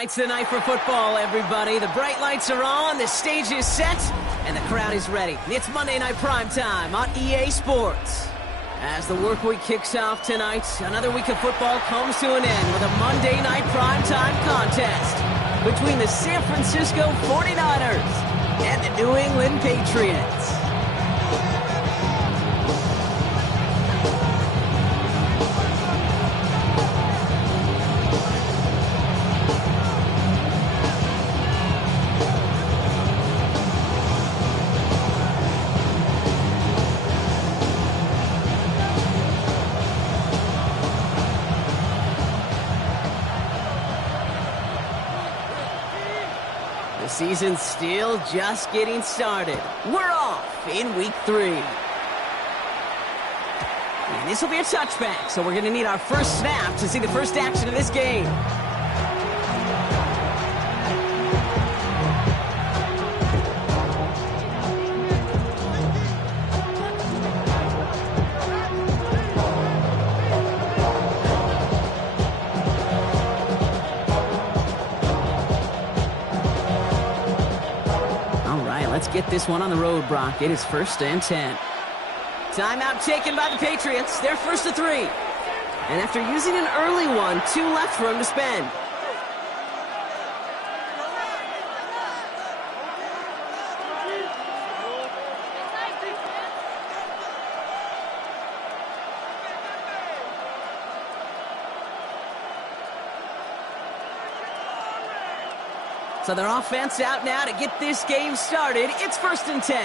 It's the night for football, everybody. The bright lights are on, the stage is set, and the crowd is ready. It's Monday Night Primetime on EA Sports. As the work week kicks off tonight, another week of football comes to an end with a Monday Night Primetime contest between the San Francisco 49ers and the New England Patriots. The season's still just getting started. We're off in week 3. And this will be a touchback, so we're going to need our first snap to see the first action of this game. Let's get this one on the road, Brock. It is 1st and 10. Timeout taken by the Patriots. They're 1st to 3. And after using an early one, 2 left for him to spend. So their offense out now to get this game started. It's 1st and 10.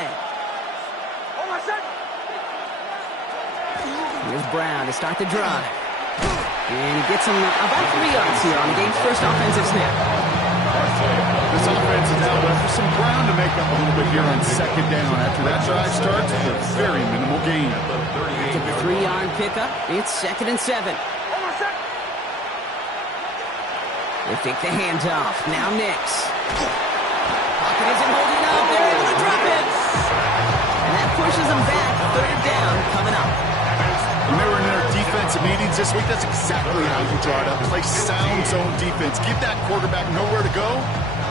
Here's Brown to start the drive. And he gets him about 3 yards here on the game's first offensive snap. This offense is now left for some ground to make up a little bit here on 2nd down. After that drive starts with a very minimal gain. After the 3-yard pickup, it's 2nd and 7. They take the hands off. Now Nix. Pocket isn't holding up. They're able to drop it. And that pushes them back. 3rd down coming up. When they were in their defensive meetings this week, that's exactly how you draw it up. Play sound zone defense. Give that quarterback nowhere to go.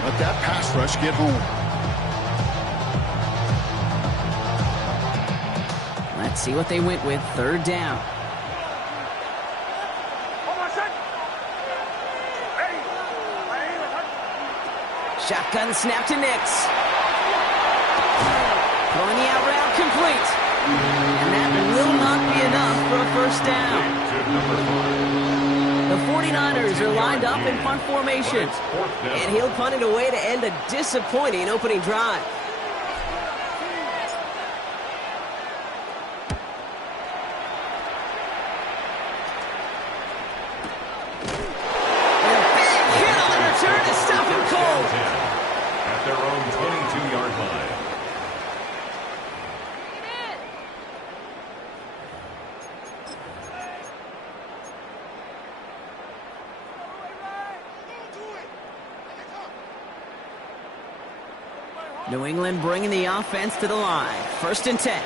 Let that pass rush get home. Let's see what they went with. 3rd down. Shotgun snap to Nix. Throwing the out route complete. And that will not be enough for a 1st down. The 49ers are lined up in punt formation. And he'll punt it away to end a disappointing opening drive. Their own 22-yard line. New England bringing the offense to the line. 1st and 10.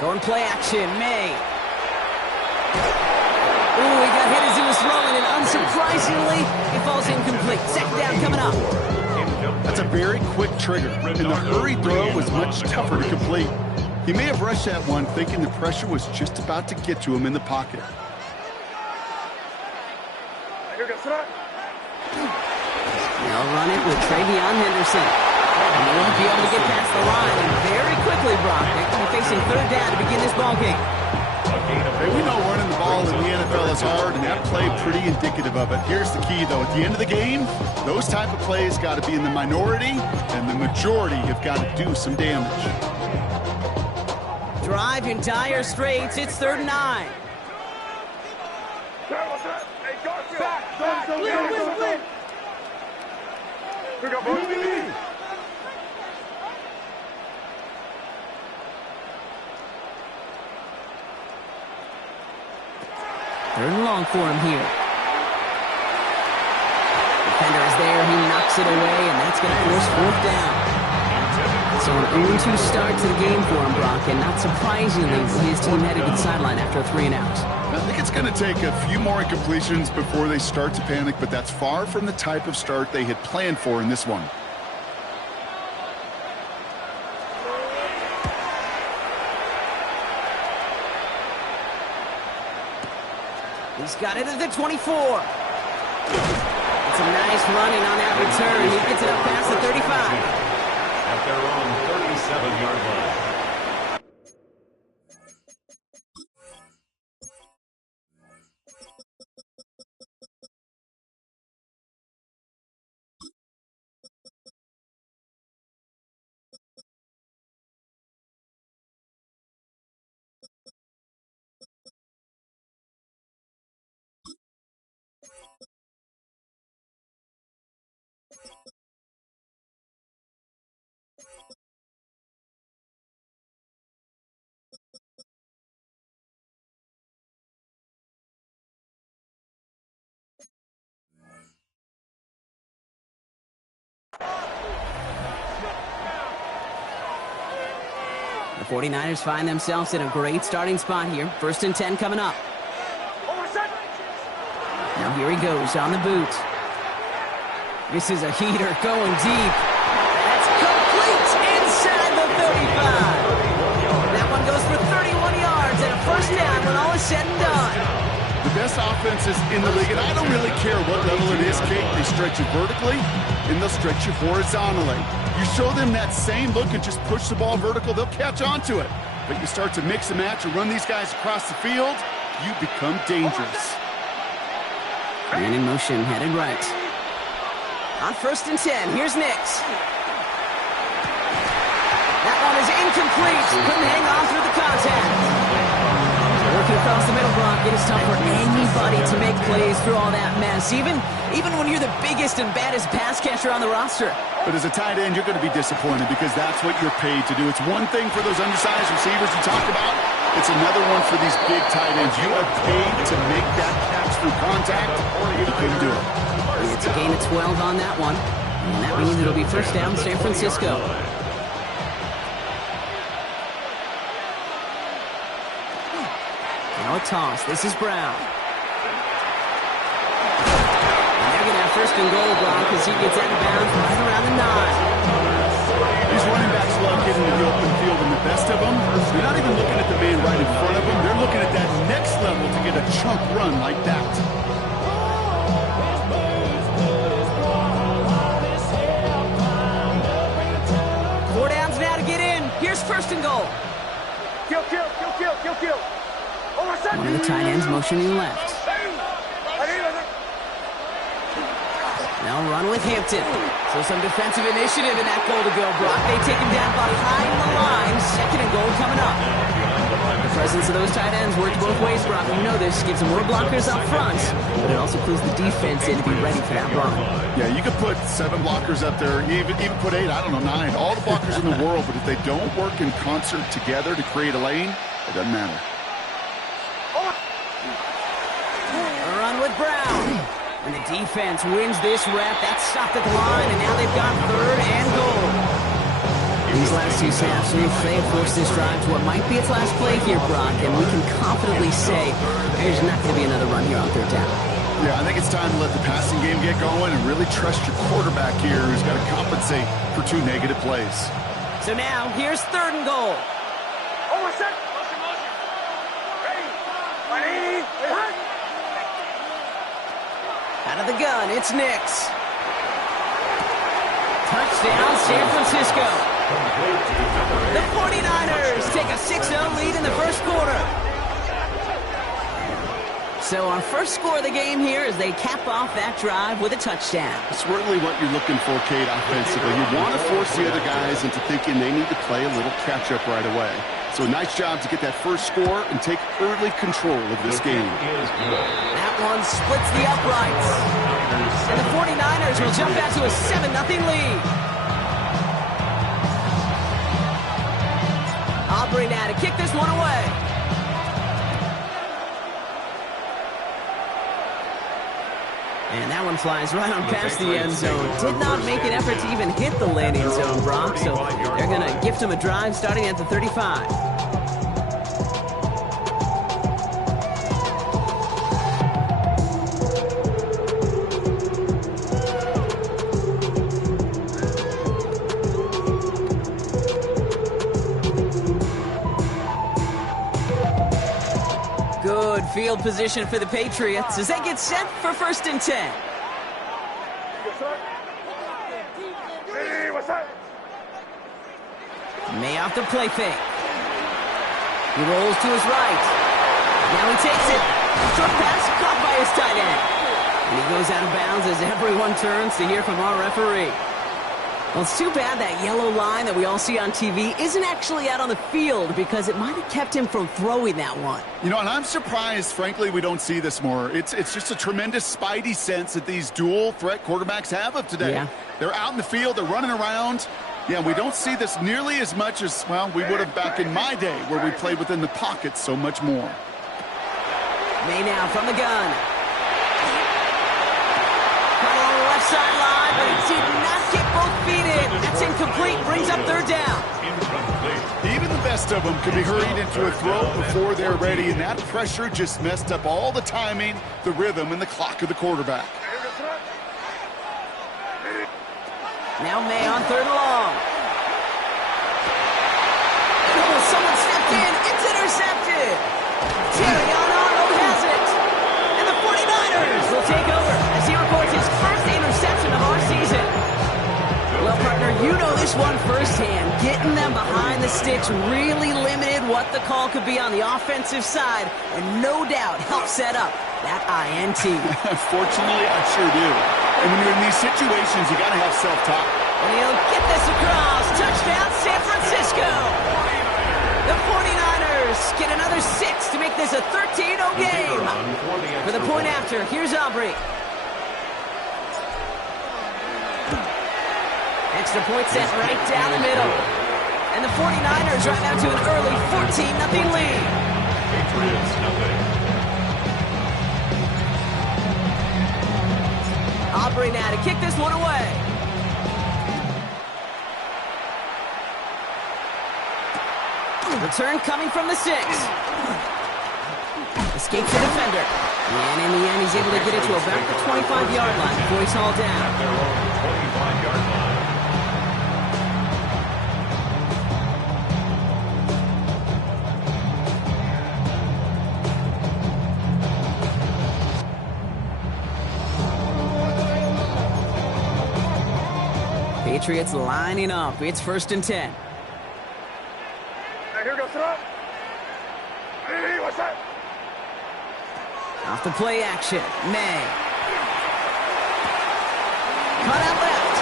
Going play action, May. Ooh, he got hit as he was throwing, and unsurprisingly, it falls incomplete. 2nd down coming up. That's a very quick trigger, and the hurry throw was much tougher to complete. He may have rushed that one thinking the pressure was just about to get to him in the pocket. They'll run it with Travion Henderson. And they won't be able to get past the line, and very quickly, Brock, they're going to be facing 3rd down to begin this ball game. Hey, we know running the ball in the NFL is hard, and that play pretty indicative of it. Here's the key, though. At the end of the game, those type of plays got to be in the minority, and the majority have got to do some damage. Drive in dire straits. It's 3rd and 9. Third and long for him here. Defender is there. He knocks it away, and that's going to force 4th down. So an 0-2 start to the game for him, Brock, and not surprisingly, his team headed to the sideline after a 3-and-out. I think it's going to take a few more incompletions before they start to panic, but that's far from the type of start they had planned for in this one. He's got it at the 24. It's a nice running on that return. He gets it up past the 35. At their own 37-yard line. The 49ers find themselves in a great starting spot here. 1st and 10 coming up. Now here he goes on the boot. This is a heater going deep. That's complete inside the 35. That one goes for 31 yards and a 1st down when all is said and done. The best offenses in the league, and I don't really care what level it is, Kate. They stretch you vertically, and they'll stretch you horizontally. You show them that same look and just push the ball vertical, they'll catch on to it. But you start to mix and match and run these guys across the field, you become dangerous. Man in motion, headed right. On 1st and 10, here's Nix. That one is incomplete. Couldn't hang on through the contact. Working across the middle block, it is tough for anybody to make plays through all that mess, even when you're the biggest and baddest pass catcher on the roster. But as a tight end, you're going to be disappointed because that's what you're paid to do. It's one thing for those undersized receivers you talked about. It's another one for these big tight ends. You are paid to make that catch through contact, or you couldn't do it. It's a gain of 12 on that one, and that means it'll be 1st down San Francisco. Now a toss. This is Brown. And they're going to have 1st and goal, Brown, because he gets out of bounds right around the 9. These running backs love getting to the open field, and the best of them, they're not even looking at the man right in front of them. They're looking at that next level to get a chunk run like that. Four downs now to get in. Here's 1st and goal. Kill. One of the tight ends motioning left. Now run with Hampton. So some defensive initiative in that goal to go, Brock. They take him down behind the line. 2nd and goal coming up. The presence of those tight ends works both ways, Brock. You know this. Gives them more blockers up front, but it also clues the defense in to be ready for that run. Yeah, you could put 7 blockers up there, even put 8, I don't know, 9. All the blockers in the world, but if they don't work in concert together to create a lane, it doesn't matter. A run with Brown. And the defense wins this rep. That's stopped at the line, and now they've got 3rd and goal. These last 2 snaps, they have forced this drive to what might be its last play here, Brock, and we can confidently say there's not going to be another run here on 3rd down. Yeah, I think it's time to let the passing game get going and really trust your quarterback here who's got to compensate for 2 negative plays. So now, here's 3rd and goal. Out of the gun, it's Nix. Touchdown, San Francisco. The 49ers take a 6-0 lead in the 1st quarter. So our first score of the game here as they cap off that drive with a touchdown. It's really what you're looking for, Kate, offensively. You want to force the other guys into thinking they need to play a little catch-up right away. So nice job to get that first score and take early control of this game. That one splits the uprights. And the 49ers will jump out to a 7-0 lead. Aubrey now to kick this one away. And that That one flies right on past the end zone. Did not make an effort to even hit the landing zone, Brock, so they're going to gift him a drive starting at the 35. Good field position for the Patriots as they get set for 1st and 10. May off the play fake. He rolls to his right. Now he takes it. Short pass caught by his tight end. And he goes out of bounds as everyone turns to hear from our referee. Well, it's too bad that yellow line that we all see on TV isn't actually out on the field because it might have kept him from throwing that one. You know, and I'm surprised, frankly, we don't see this more. It's just a tremendous spidey sense that these dual-threat quarterbacks have of today. Yeah. They're out in the field. They're running around. Yeah, we don't see this nearly as much as, well, we would have back in my day where we played within the pocket so much more. May now from the gun. Caught along the left sideline, but he did not get both feet in. That's incomplete. Brings up 3rd down. Even the best of them can be hurried into a throw before they're ready, and that pressure just messed up all the timing, the rhythm, and the clock of the quarterback. Now May on 3rd and long. Oh, someone stepped in. It's intercepted. Terrion Arnold has it. And the 49ers will take over as he records his first interception of our season. Well, partner, you know this one firsthand. Getting them behind the sticks really limited what the call could be on the offensive side, and no doubt helped set up that INT. Fortunately, I sure do. And when you're in these situations, you got to have self-talk. And he'll get this across. Touchdown, San Francisco. The 49ers get another 6 to make this a 13-0 game. For the point after, here's Aubrey. Extra point set right down the middle. And the 49ers right now to an early 14-0 lead. Patriots, nothing. Aubrey now to kick this one away. Return coming from the 6. Escapes the defender. And in the end, he's able to get it to about the 25-yard line before he's hauled down. At their own 25-yard line. Patriots lining up. It's 1st and 10. Here goes throw. Hey, what's that? Off the play action. May. Cut out left.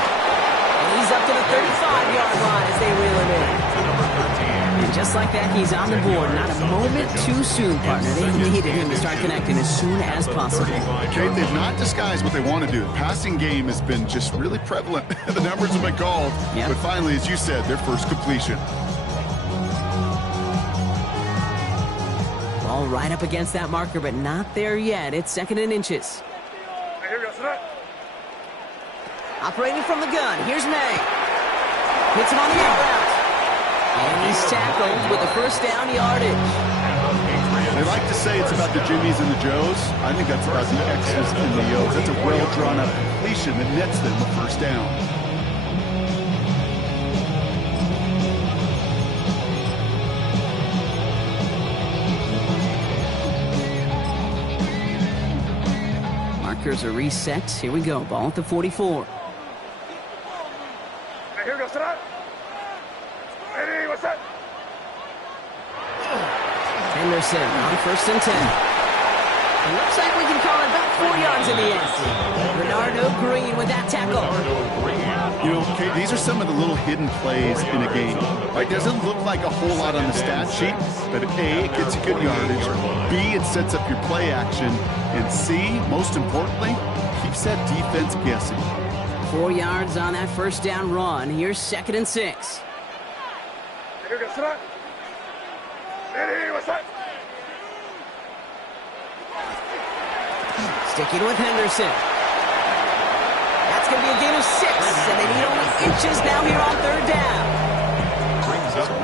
And he's up to the 35-yard line as they reel him in. And just like that, he's on the board. Not a moment too soon, partner. They needed him to start connecting as soon as possible. Okay, they've not disguised what they want to do. The passing game has been just really prevalent. The numbers have been called. Yep. But finally, as you said, their first completion. Ball right up against that marker, but not there yet. It's 2nd and inches. Here goes throw. Operating from the gun. Here's May. Hits him on the out route. And he's tackled with the 1st down yardage. They like to say it's about the Jimmies and the Joes. I think that's about the X's and the O's. That's a well-drawn-up completion that nets them the 1st down. Markers are reset. Here we go. Ball at the 44. Here goes throw. Hey, what's that? Henderson on 1st and 10. It looks like we can call it about 4 yards in the end. Bernardo Green with that tackle. You know, Kate, these are some of the little hidden plays in a game. Right? Doesn't look like a whole lot on the stat sheet, but A, it gets you good yardage. B, it sets up your play action. And C, most importantly, keeps that defense guessing. 4 yards on that 1st down run. Here's 2nd and 6. Here goes throw. Hey, what's that? Sticking with Henderson. going to be a gain of 6, and they need only inches now here on third down.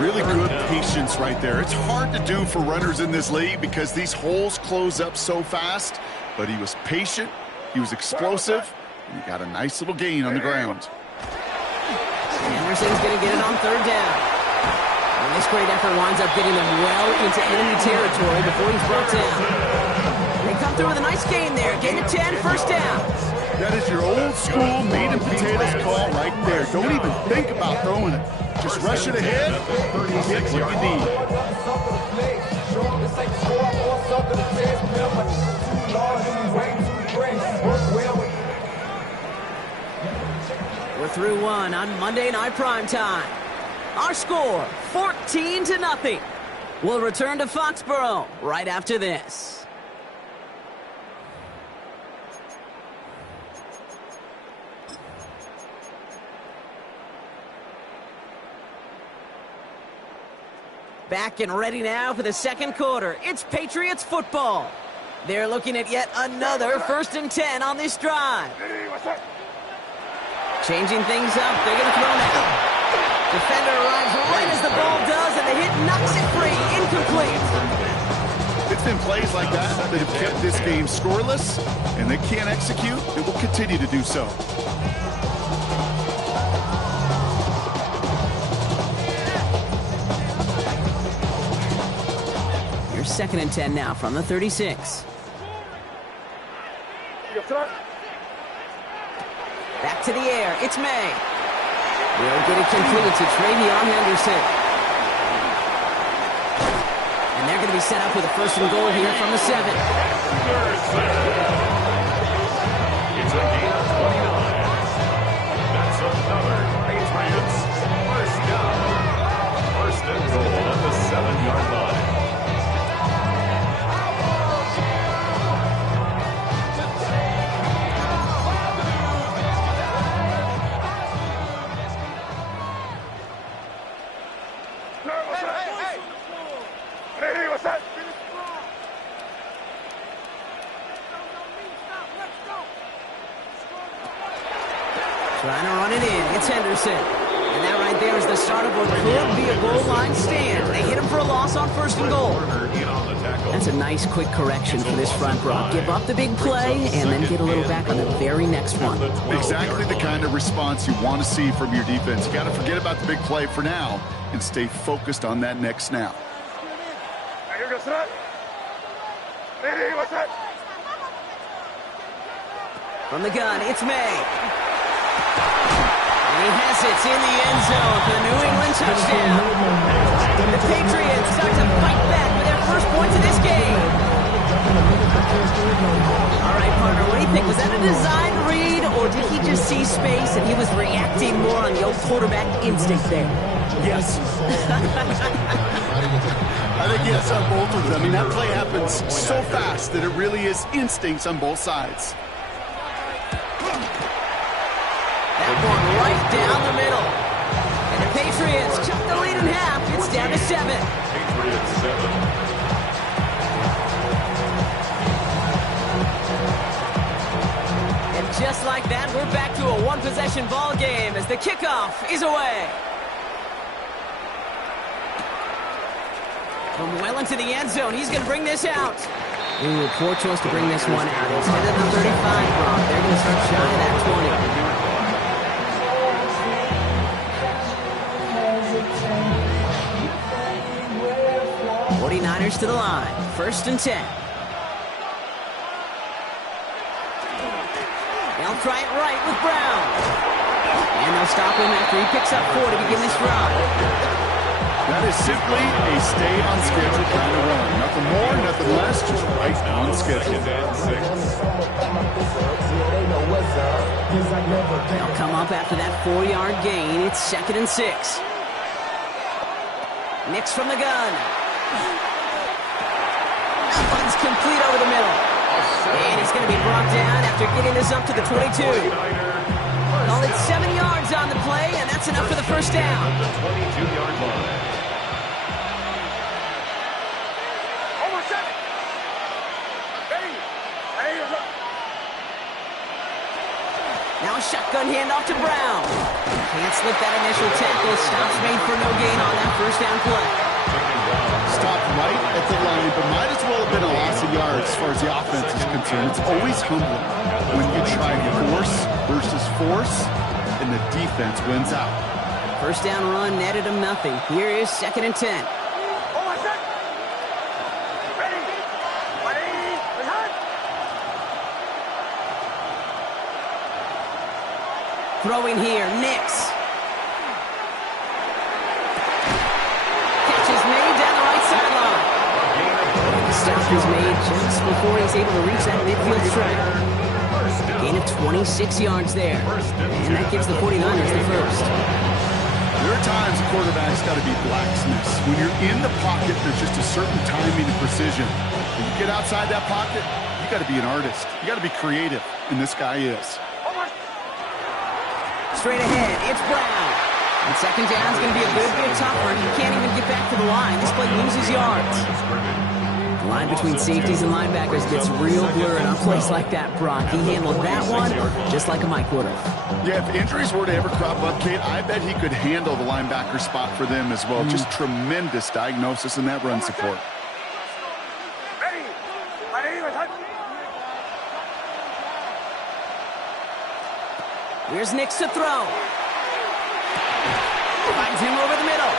Really good patience right there. It's hard to do for runners in this league because these holes close up so fast, but he was patient, he was explosive, and he got a nice little gain on the ground. Anderson's going to get it on third down. And this great effort winds up getting them well into enemy territory before he's brought down. They come through with a nice gain there. Gain of 10, first down. That is your old school meat and potatoes call right there. Don't even think about throwing it. Just rush it ahead, get what you need. We're through one on Monday Night Primetime. Our score, 14-0. We'll return to Foxborough right after this. Back and ready now for the second quarter. It's Patriots football. They're looking at yet another 1st and 10 on this drive. Changing things up. They're going to throw now. Defender arrives right as the ball does, and the hit knocks it free. Incomplete. It's been plays like that that have kept this game scoreless, and they can't execute. It will continue to do so. Here's 2nd and 10 now from the 36. Back to the air. It's May. They'll get it completed to Travion Henderson. And they're going to be set up with a 1st and goal here from the 7. It's a gain of 29. That's another Patriots first down. 1st and goal at the 7-yard line. Trying to run it in. It's Henderson. And that right there is the start of what could be a goal line stand. They hit him for a loss on 1st and goal. That's a nice quick correction for this front row. Give up the big play and then get a little back on the very next one. Exactly the kind of response you want to see from your defense. You got to forget about the big play for now and stay focused on that next snap. From the gun, it's May. And he has it in the end zone for the New England touchdown. The Patriots start to fight back with their first points of this game. All right, partner, what do you think? Was that a design read, or did he just see space and he was reacting more on the old quarterback instinct there? Yes. I think yes on both of them. I mean, that play happens so fast that it really is instincts on both sides. That one right down the middle. And the Patriots cut the lead in half. It's down to 7. Patriots 7. And just like that, we're back to a one-possession ball game as the kickoff is away. From well into the end zone, he's going to bring this out. Ooh, poor choice to bring this one out. Instead of the 35, Brock, they're going to start shy of that 20. 49ers to the line. 1st and 10. They'll try it right with Brown. And they'll stop him after he picks up 4 to begin this drive. That is simply a stay on schedule kind of run. Nothing more, nothing less, just right on schedule. They'll come up after that 4-yard gain. It's 2nd and 6. Nix from the gun. That one's complete over the middle. And he's going to be brought down after getting this up to the 22. Call it 7 yards on the play, and that's enough for the first down. The 22-yard line. Now a shotgun handoff to Brown. Can't slip that initial tackle. Stops made for no gain on that first down play. Stopped right at the line, but might as well have been a loss of yards as far as the offense is concerned. It's always humbling when you try force versus force, and the defense wins out. First down run netted him nothing. Here is 2nd and 10. Throwing here, Nix. Catch is made down the right sideline. The stop is made just before he's able to reach that midfield strike. Gain of 26 yards there. And that gives the 49ers the first. There are times a quarterback's got to be blacksmiths. When you're in the pocket, there's just a certain timing and precision. When you get outside that pocket, you got to be an artist. You got to be creative, and this guy is. Straight ahead, it's Brown. And 2nd down is going to be a good bit tougher. He can't even get back to the line. This play loses yards. The line between safeties and linebackers gets real blurred on plays like that, Brock. He handled that one just like a Mike would have. Yeah, if injuries were to ever crop up, Kate, I bet he could handle the linebacker spot for them as well. Just tremendous diagnosis in that run support. Here's Nix to throw. Finds him over the middle.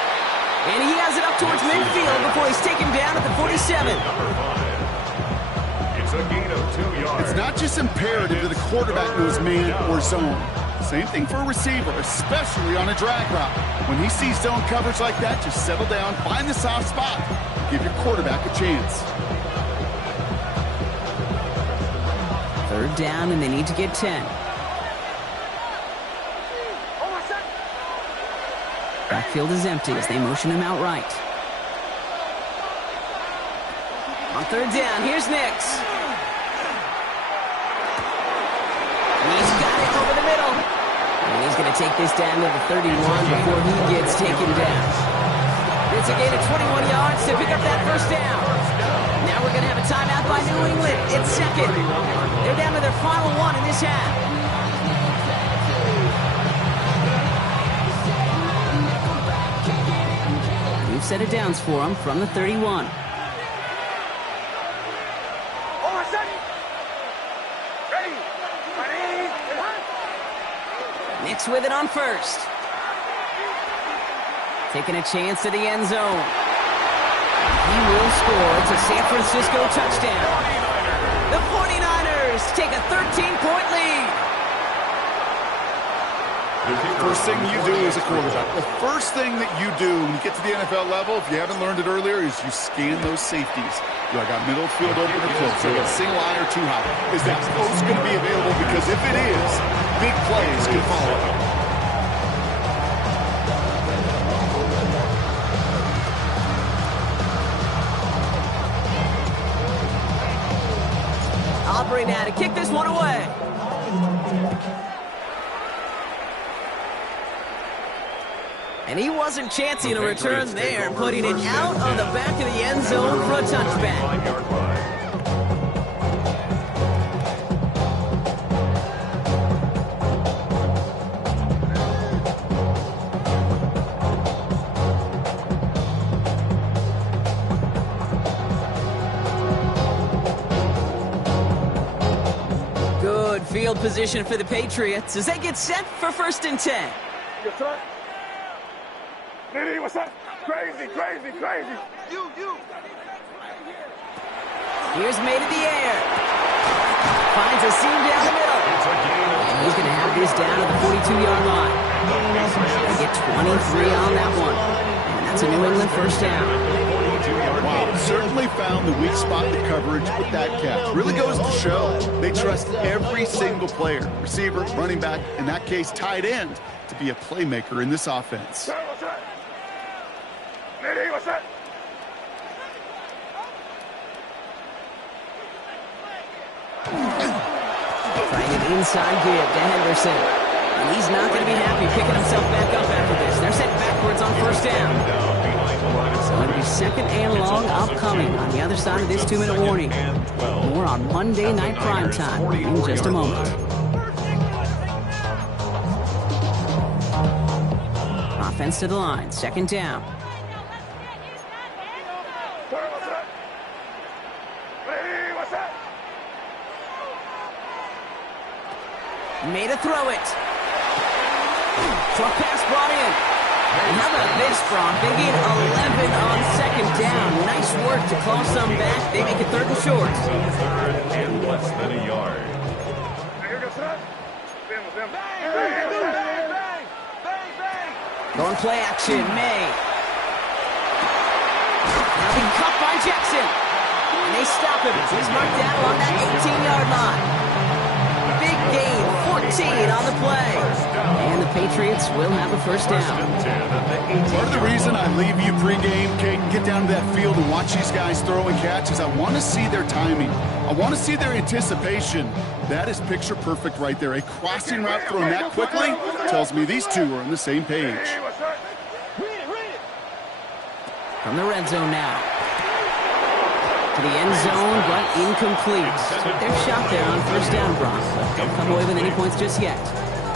And he has it up towards midfield before he's taken down at the 47. It's a gain of 2 yards. It's not just imperative that the quarterback knows man or zone. Same thing for a receiver, especially on a drag route. When he sees zone coverage like that, just settle down, find the soft spot, give your quarterback a chance. 3rd down, and they need to get 10. Backfield is empty as they motion him out right. On 3rd down, here's Nix. He's got it over the middle. And he's going to take this down to the 31 before he gets taken down. It's a gain of 21 yards to pick up that first down. Now we're going to have a timeout by New England. It's 2nd. They're down to their final one in this half. Set of downs for him from the 31. Nix with it on 1st. Taking a chance to the end zone. He will score. It's a San Francisco touchdown. The 49ers take a 13-point lead. First thing you do as a quarterback, the first thing that you do when you get to the NFL level, if you haven't learned it earlier, is you scan those safeties. Do I got middle field open or close? Do I got single eye or two high? Is that post going to be available? Because if it is, big plays can follow. Aubrey now to kick this one away. And he wasn't chancing a return there, putting it out of the back of the end zone for a touchback. Good field position for the Patriots as they get set for 1st and 10. Yes, sir. Nitty, what's up? Crazy, crazy, crazy. You. Here's made in the air. Finds a seam down the middle. And he's going to have this down at the 42-yard line. They get 23 on that one. And that's a New England first down. Wow, certainly found the weak spot in the coverage with that catch. Really goes to show they trust every single player, receiver, running back, in that case, tight end, to be a playmaker in this offense. Sir, what's up? Nitty, what's up? Trying an inside give to Henderson. And he's not going to be happy picking himself back up after this. They're set backwards on 1st down. So it'll be 2nd and long upcoming on the other side of this 2-minute warning. More on Monday Night Primetime in just a moment. Offense to the line. Second down. Made a throw it. Short pass brought in. And how about this, Brock? They gain 11 on second down. Nice work to claw some back. They make it third and short. Third and less than a yard. Going play action, May. Now being cut by Jackson. And they stop him. He's marked down along that 18-yard line. Big gain, 14 on the play. And the Patriots will have a first down. Part of the reason I leave you pregame, Kate, get down to that field and watch these guys throw and catch is I want to see their timing. I want to see their anticipation. That is picture perfect right there. A crossing route thrown that quickly tells me these two are on the same page. From the red zone now. To the end zone, but incomplete. Took their shot there on first down, Brock. Don't come away with any points just yet.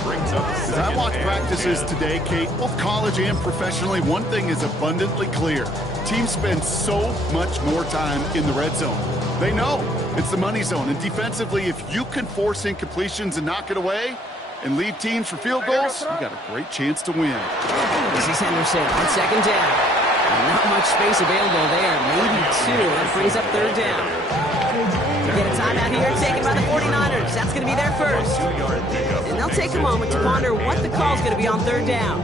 As I watch practices today, Kate, both college and professionally, one thing is abundantly clear. Teams spend so much more time in the red zone. They know it's the money zone. And defensively, if you can force incompletions and knock it away and lead teams for field goals, you got a great chance to win. This is Henderson on second down. Not much space available there. Maybe two. That brings up third down. Get a timeout here taken by the 49ers. That's going to be their first. And they'll take a moment to ponder what the call's going to be on third down.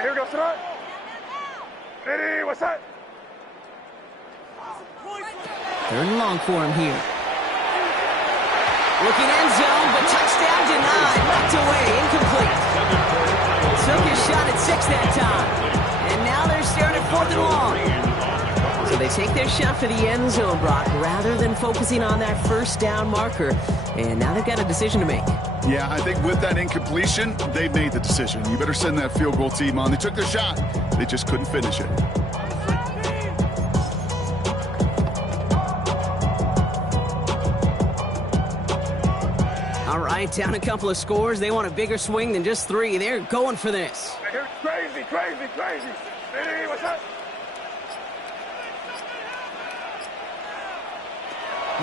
Here we go, Sarah. Ready, what's that? Third and long for him here. Looking end zone, but touchdown denied. Knocked away, incomplete. Took his shot at 6 that time. And now they're staring at 4th and long. So they take their shot for the end zone, Brock, rather than focusing on that first down marker. And now they've got a decision to make. Yeah, I think with that incompletion, they've made the decision. You better send that field goal team on. They took their shot. They just couldn't finish it. All right, down a couple of scores. They want a bigger swing than just 3. They're going for this. Crazy, crazy, crazy. Ready, what's that?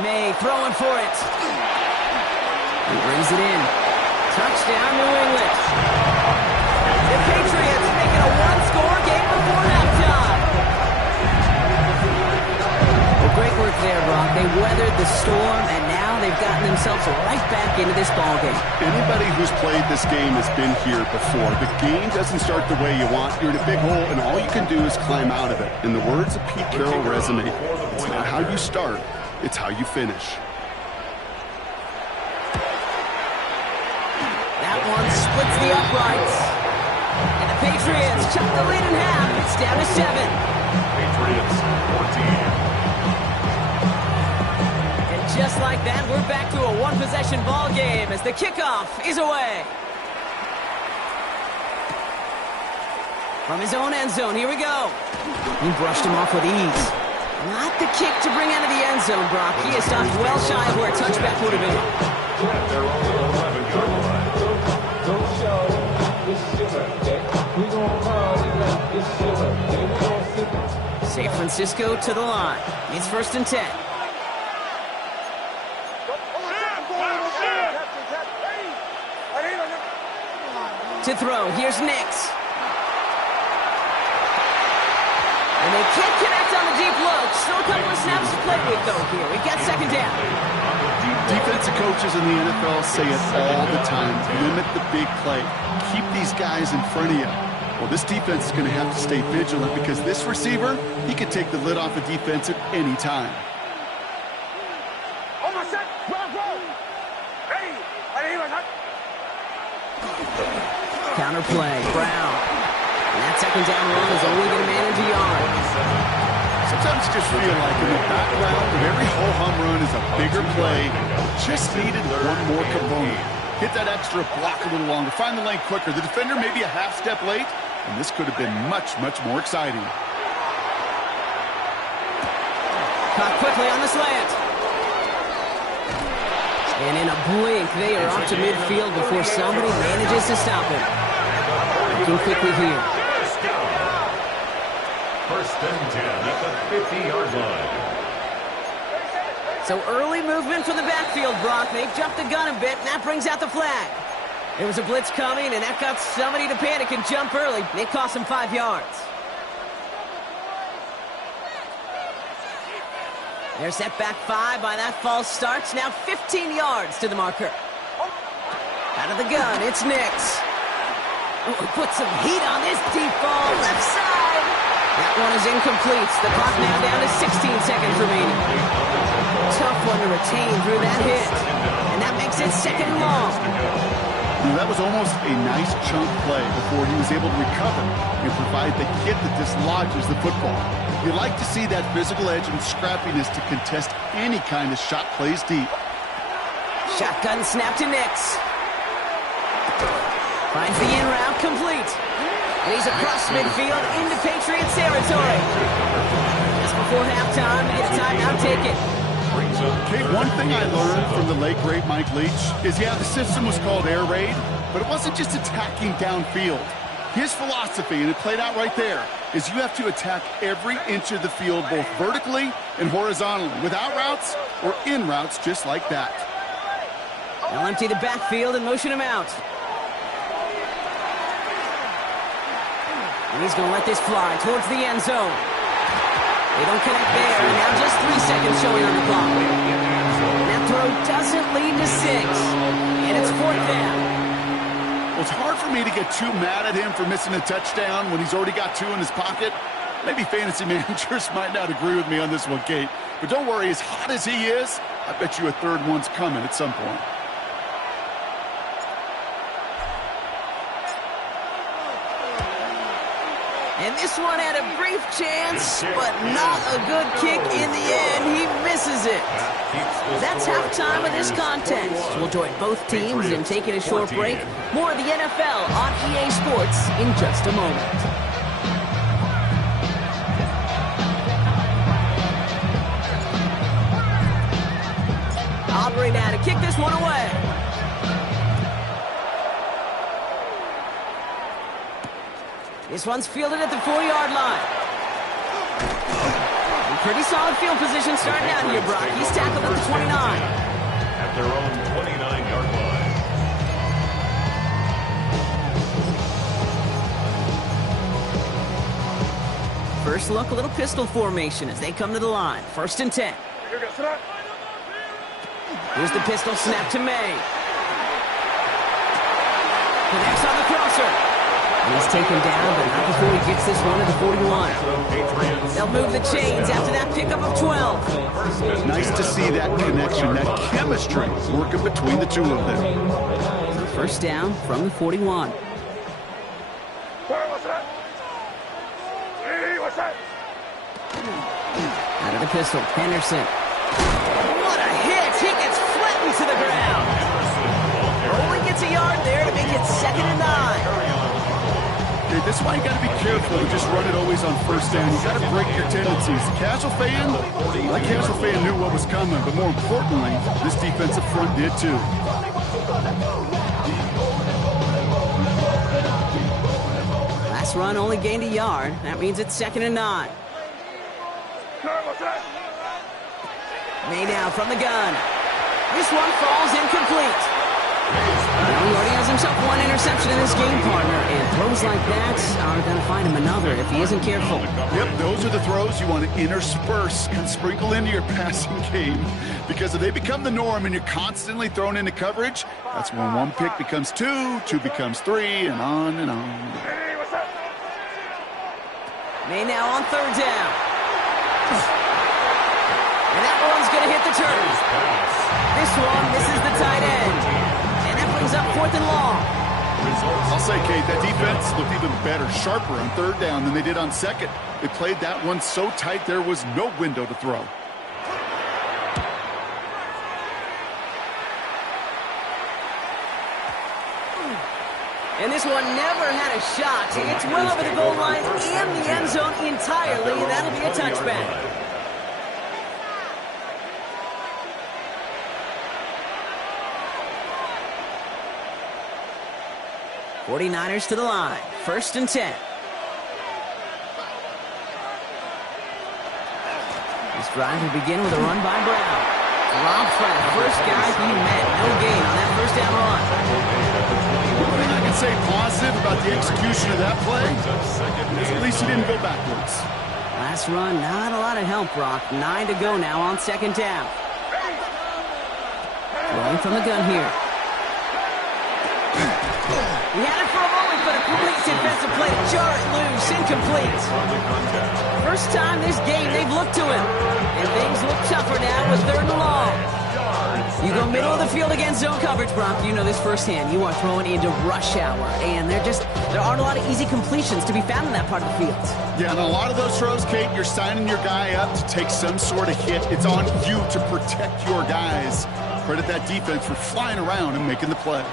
May throwing for it. He brings it in. Touchdown, New England. The Patriots making a one-score game before halftime. Well, great work there, Brock. They weathered the storm, and now they've gotten themselves right back into this ballgame. Anybody who's played this game has been here before. The game doesn't start the way you want. You're in a big hole, and all you can do is climb out of it. In the words of Pete Carroll resonate, it's not how you start, it's how you finish. That one splits the uprights. And the Patriots chop the lead in half. It's down to 7. Patriots 14. And just like that, we're back to a one-possession ball game as the kickoff is away. From his own end zone, here we go. He brushed him off with ease. Not the kick to bring out of the end zone, Brock. He is stopped well shy of where a touchback would have been. At their own 11-yard line. San Francisco to the line. It's 1st and 10. To throw, here's Nix. And they can't connect on the deep look. Still a couple of snaps to play with, though, here. We've got second down. Defensive coaches in the NFL say it all the time. Limit the big play. Keep these guys in front of you. Well, this defense is going to have to stay vigilant because this receiver, he can take the lid off a defense at any time. Counter play, Brown. And that second down run is only going to manage a yard. Sometimes you just feel like in the background of every ho-hum run is a bigger play. Just needed one more component. Hit that extra block a little longer. Find the lane quicker. The defender may be a half step late, and this could have been much, much more exciting. Caught quickly on the slant. And in a blink, they are off to midfield before somebody manages to stop him. Looking quickly here. First and 10 at the 50-yard line. So early movement from the backfield, Brock. They've jumped the gun a bit, and that brings out the flag. There was a blitz coming, and that got somebody to panic and jump early. It cost them 5 yards. They're set back 5 by that false start. Now 15 yards to the marker. Out of the gun, it's Nix. Oh, put some heat on this deep ball, left side. That one is incomplete. The clock now down to 16 seconds remaining. Tough one to retain through that hit. And that makes it second and long. That was almost a nice chunk play before he was able to recover and provide the hit that dislodges the football. You like to see that physical edge and scrappiness to contest any kind of shot plays deep. Shotgun snap to Nix. Finds the in route complete. And he's across midfield into Patriots territory. Just before halftime, to get a timeout, take it. Okay, one thing I learned from the late, great Mike Leach is, yeah, the system was called air raid, but it wasn't just attacking downfield. His philosophy, and it played out right there, is you have to attack every inch of the field, both vertically and horizontally, without routes or in routes just like that. They'll empty the backfield and motion him out. And he's going to let this fly towards the end zone. They don't connect there, and now just 3 seconds showing on the clock. That throw doesn't lead to 6, and it's 4th down. Well, it's hard for me to get too mad at him for missing a touchdown when he's already got 2 in his pocket. Maybe fantasy managers might not agree with me on this one, Kate. But don't worry, as hot as he is, I bet you a third one's coming at some point. And this one had a brief chance, but not a good kick in the end. He misses it. That's halftime of this contest. We'll join both teams in taking a short break. More of the NFL on EA Sports in just a moment. Aubrey now to kick this one away. This one's fielded at the 4-yard line. And pretty solid field position starting out here, Brock. He's tackled at the 29. At their own 29-yard line. First look, a little pistol formation as they come to the line. 1st and 10. Here's the pistol snap to May. Connects on the crosser. And he's taken down, but not before he gets this one to the 41. They'll move the chains after that pickup of 12. Nice to see that connection, that chemistry working between the two of them. So 1st down from the 41. Out of the pistol, Henderson. What a hit! He gets flattened to the ground. Only gets a yard there to make it 2nd and 9. Okay, this is why you got to be careful to just run it always on 1st down. You got to break your tendencies. The casual fan, that casual fan knew what was coming, but more importantly, this defensive front did too. Last run only gained a yard. That means it's 2nd and 9. May now from the gun. This one falls incomplete. Well, he already has himself 1 interception in this game, partner, and throws like that are going to find him another if he isn't careful. Yep, those are the throws you want to intersperse and sprinkle into your passing game, because if they become the norm and you're constantly thrown into coverage, that's when 1 pick becomes 2, 2 becomes 3, and on and on. May now on 3rd down. And that one's going to hit the turf. This one misses the tight end. And that brings up 4th and long. I'll say, Kate, that defense looked even better, sharper on 3rd down than they did on 2nd. They played that one so tight there was no window to throw. And this one never had a shot. It's well over the goal line and the end zone entirely, and that'll be a touchback. 49ers to the line. 1st and 10. This drive will begin with a run by Brown. Rob Pratt, first guy he met. No gain on that first down run. One thing I can say positive about the execution of that play is at least he didn't go backwards. Last run, not a lot of help, Brock. 9 to go now on 2nd down. Throwing from the gun here. He had it for a moment, but a complete defensive play to jar it loose. Incomplete. First time this game they've looked to him. And things look tougher now with 3rd and long. You go middle of the field against zone coverage, Brock. You know this firsthand. You are throwing into rush hour. And there aren't a lot of easy completions to be found in that part of the field. Yeah, and a lot of those throws, Kate, you're signing your guy up to take some sort of hit. It's on you to protect your guys. Credit that defense for flying around and making the play.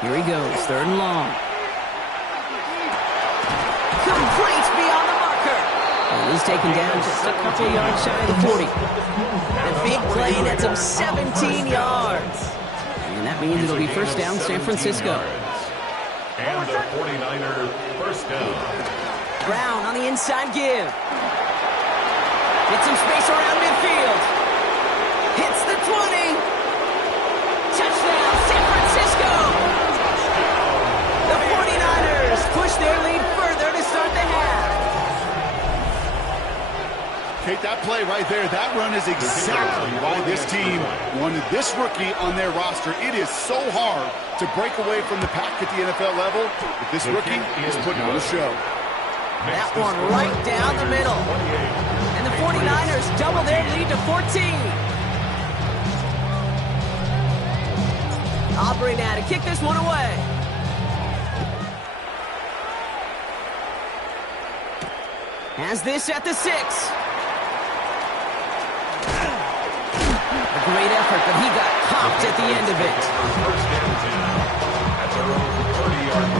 Here he goes, 3rd and long. Complete beyond the marker. And he's taken down just a couple yards shy of the 40. A big play nets him 17 yards. And that means it'll be 1st down San Francisco. And the 49er 1st down. Brown on the inside give. Gets some space around midfield. Hits the 20. Touchdown, San Francisco. The 49ers push their lead further to start the half. Kate, that play right there, that run is exactly why this team wanted this rookie on their roster. It is so hard to break away from the pack at the NFL level, but this rookie is putting on a show. That one right down the middle. And the 49ers double their lead to 14. Aubrey now to kick this one away. Has this at the 6. A great effort, but he got popped at the end of it. 1st and 10 at their own 30-yard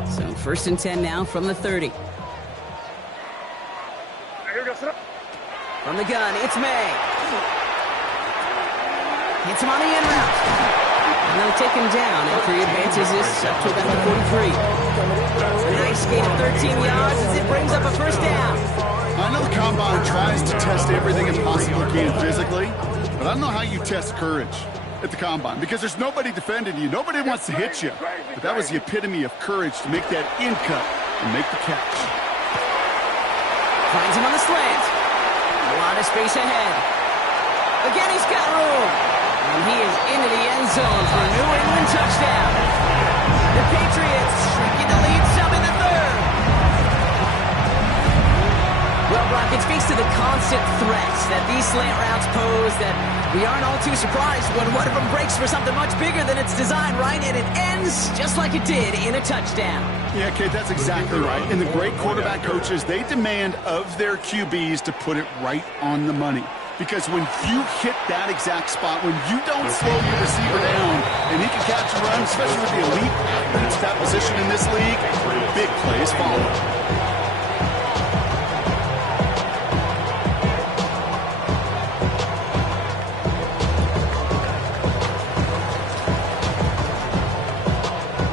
line. So 1st and 10 now from the 30. From the gun, it's May. Hits him on the in route. And they'll take him down after he advances this up to about the 43. A nice gain of 13 yards as it brings up a 1st down. I know the Combine tries to test everything it possibly can physically, but I don't know how you test courage at the Combine because there's nobody defending you. Nobody wants to hit you. But that was the epitome of courage to make that in cut and make the catch. Finds him on the slant. A lot of space ahead. Again, he's got room. And he is into the end zone for a New England touchdown. The Patriots shrinking the lead some in the 3rd. Well, Brock, it speaks to the constant threats that these slant routes pose that we aren't all too surprised when one of them breaks for something much bigger than its design, right? And it ends just like it did in a touchdown. Yeah, Kate, that's exactly right. And the great quarterback coaches, they demand of their QBs to put it right on the money. Because when you hit that exact spot, when you don't slow your receiver down and he can catch and run, especially with the elite athletes at that position in this league, big plays follow.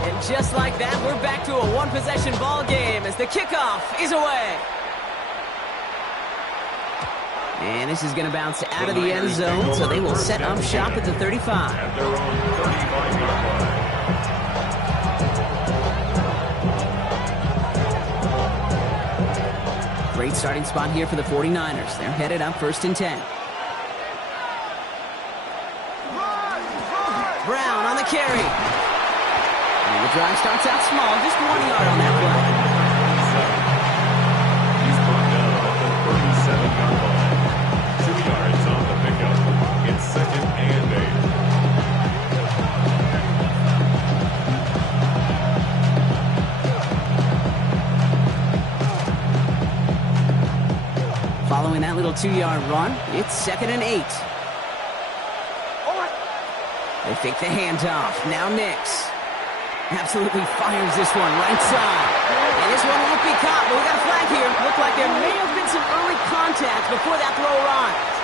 And just like that, we're back to a one-possession ball game as the kickoff is away. And this is going to bounce out of the end zone, so they will set up shop at the 35. At their own 35-yard line. Great starting spot here for the 49ers. They're headed up 1st and 10. Brown on the carry. And the drive starts out small, just 1 yard on that play. He's brought down at the 37-yard line. 2 yards on the pickup. It's 2nd and 8. 2-yard run. It's 2nd and 8. They fake the handoff. Now Nix. Absolutely fires this one right side. And this one won't be caught, but we got a flag here. Looked like there may have been some early contact before that throw arrived.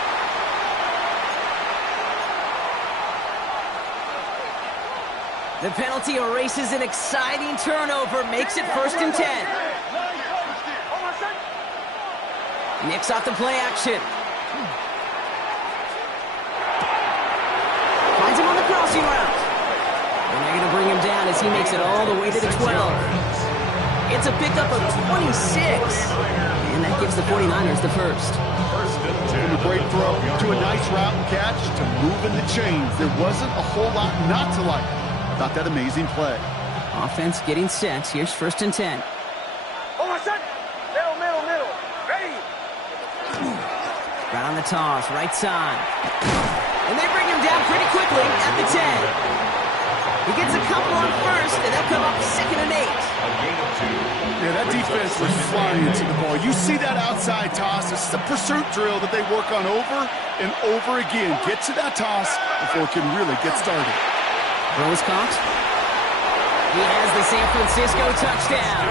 The penalty erases an exciting turnover, makes it 1st and 10. Nix off the play action. Finds him on the crossing route. And they're going to bring him down as he makes it all the way to the 12. It's a pickup of 26. And that gives the 49ers the first. From a great throw to a nice route and catch to moving the chains. There wasn't a whole lot not to like. Got that amazing play. Offense getting set. Here's 1st and 10. Middle. Ready. Right on the toss, right side. And they bring him down pretty quickly at the 10. He gets a couple on first, and they'll come up 2nd and 8. Yeah, that defense was flying into the ball. You see that outside toss. This is a pursuit drill that they work on over and over again. Get to that toss before it can really get started. Throws caught. He has the San Francisco touchdown.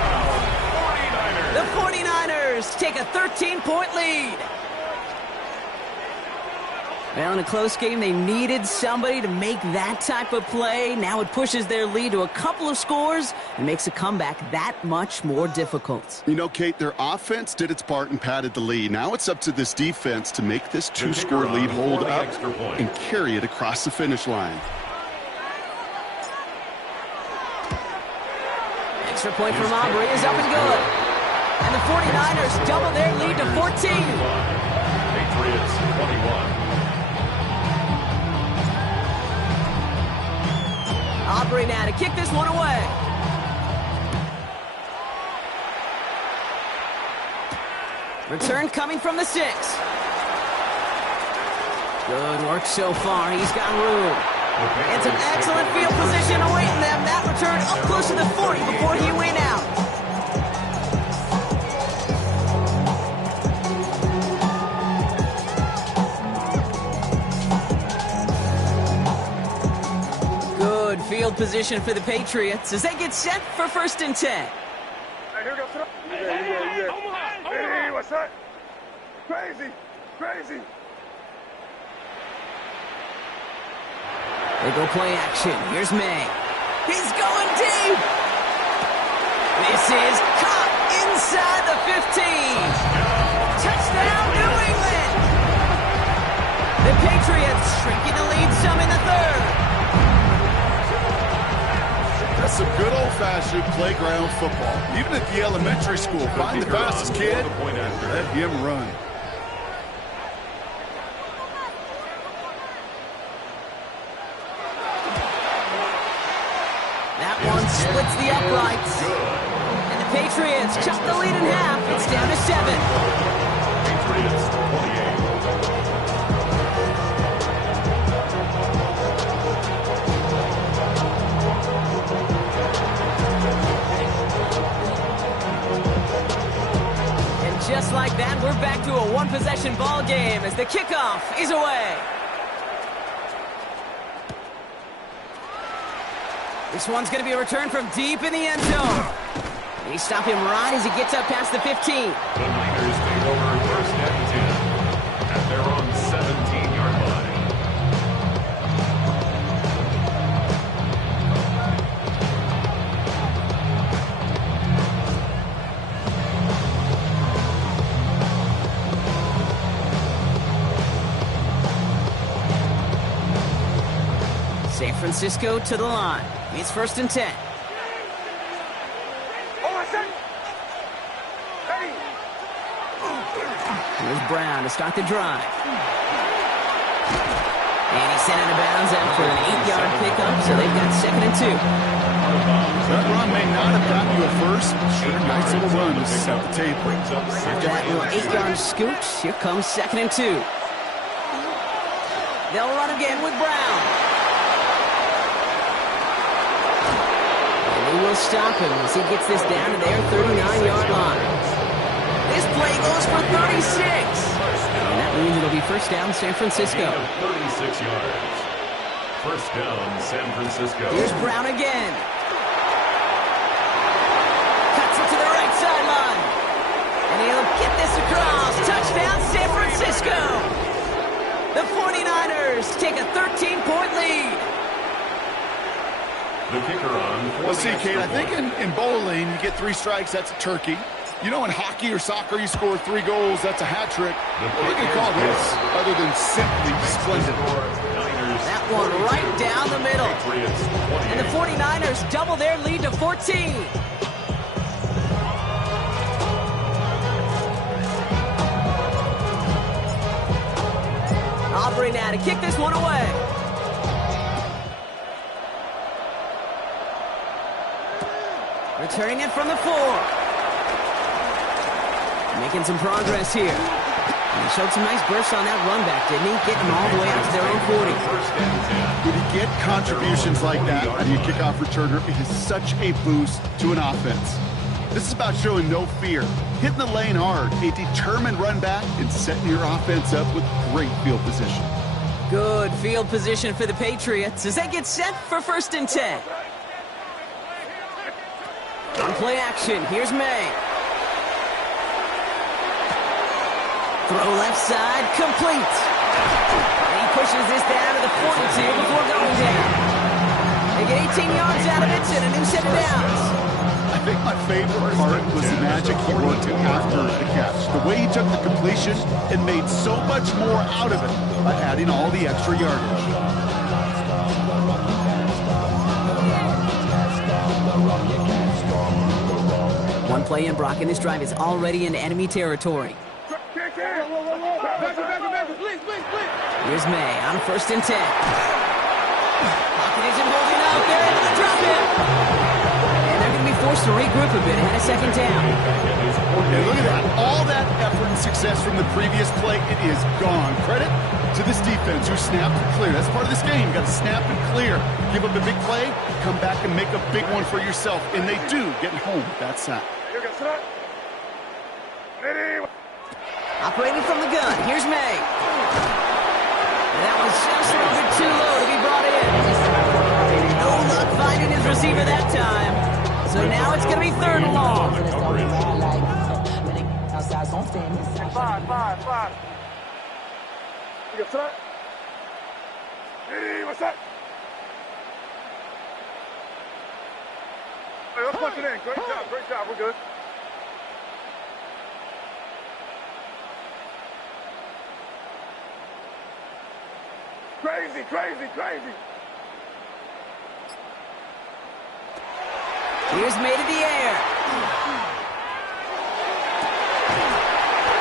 The 49ers take a 13-point lead. Well, in a close game, they needed somebody to make that type of play. Now it pushes their lead to a couple of scores and makes a comeback that much more difficult. You know, Kate, their offense did its part and padded the lead. Now it's up to this defense to make this 2-score lead hold up and carry it across the finish line. Extra point from Aubrey is up and good. And the 49ers double their lead to 14. Patriots 21. Aubrey now to kick this one away. Return coming from the 6. Good work so far. He's got room. And some excellent field position awaiting them. That return up close to the 40 before he went out. Good field position for the Patriots as they get set for 1st and 10. Hey, here goes. Hey, what's that? Crazy. They go play action. Here's May. He's going deep. This is caught inside the 15. Touchdown, New England. The Patriots shrinking the lead some in the 3rd. That's some good old-fashioned playground football. Even at the elementary school, find the fastest kid, let him run. That one splits the uprights. And the Patriots cut the lead in half. It's down to 7. Patriots 28. And just like that, we're back to a one-possession ball game as the kickoff is away. This one's going to be a return from deep in the end zone. They stop him right as he gets up past the 15. The Niners take over 1st and 10 at their own 17-yard line. San Francisco to the line. It's 1st and 10. Here's Brown to start the drive. And he's sent out of bounds after an 8-yard pickup, so they've got 2nd and 2. That run may not have gotten you a first. Sure, nice little run to set the table. After that little 8-yard scoot, here comes 2nd and 2. They'll run again with Brown. And they will stop him as he gets this down to their 39-yard line. This play goes for 36. And Means it'll be first down, San Francisco. Gain of 36 yards. First down, San Francisco. Here's Brown again. Cuts it to the right sideline. And he'll get this across. Touchdown, San Francisco. The 49ers take a 13-point lead. The kicker on. Well, see, Kate, I think in bowling, you get 3 strikes, that's a turkey. You know, in hockey or soccer, you score 3 goals, that's a hat trick. What do you call this other than simply splendid? That one right down the middle. And the 49ers double their lead to 14. Aubrey now to kick this one away. Returning it from the 4. Making some progress here. And he showed some nice bursts on that run back, didn't he? Getting them all the way out to their own 40. When you get contributions like that out of your kickoff returner, it is such a boost to an offense. This is about showing no fear, hitting the lane hard, a determined run back, and setting your offense up with great field position. Good field position for the Patriots as they get set for 1st and 10. On play action, here's May. Throw left side, complete. And he pushes this down to the 42 before going down. They get 18 yards out of it and a new set of downs. I think my favorite part was the magic he worked after the catch. The way he took the completion and made so much more out of it by adding all the extra yardage. One play in, Brock, and this drive is already in enemy territory. Here's May on 1st and 10. Pocket isn't holding out. They're able to drop it. And they're going to be forced to regroup a bit ahead of 2nd down. And look at that. All that effort and success from the previous play, it is gone. Credit to this defense who snapped and cleared. That's part of this game. You got to snap and clear. Give up a big play, come back and make a big one for yourself. And they do get home with that sack. Operating from the gun, here's May. And that was just a little bit too low to be brought in. No luck finding his receiver that time. So now it's going to be 3rd and long. Five. You got set? Hey, what's that? Hey, let's punch it in. Great job. We're good. Crazy. Here's May to the air.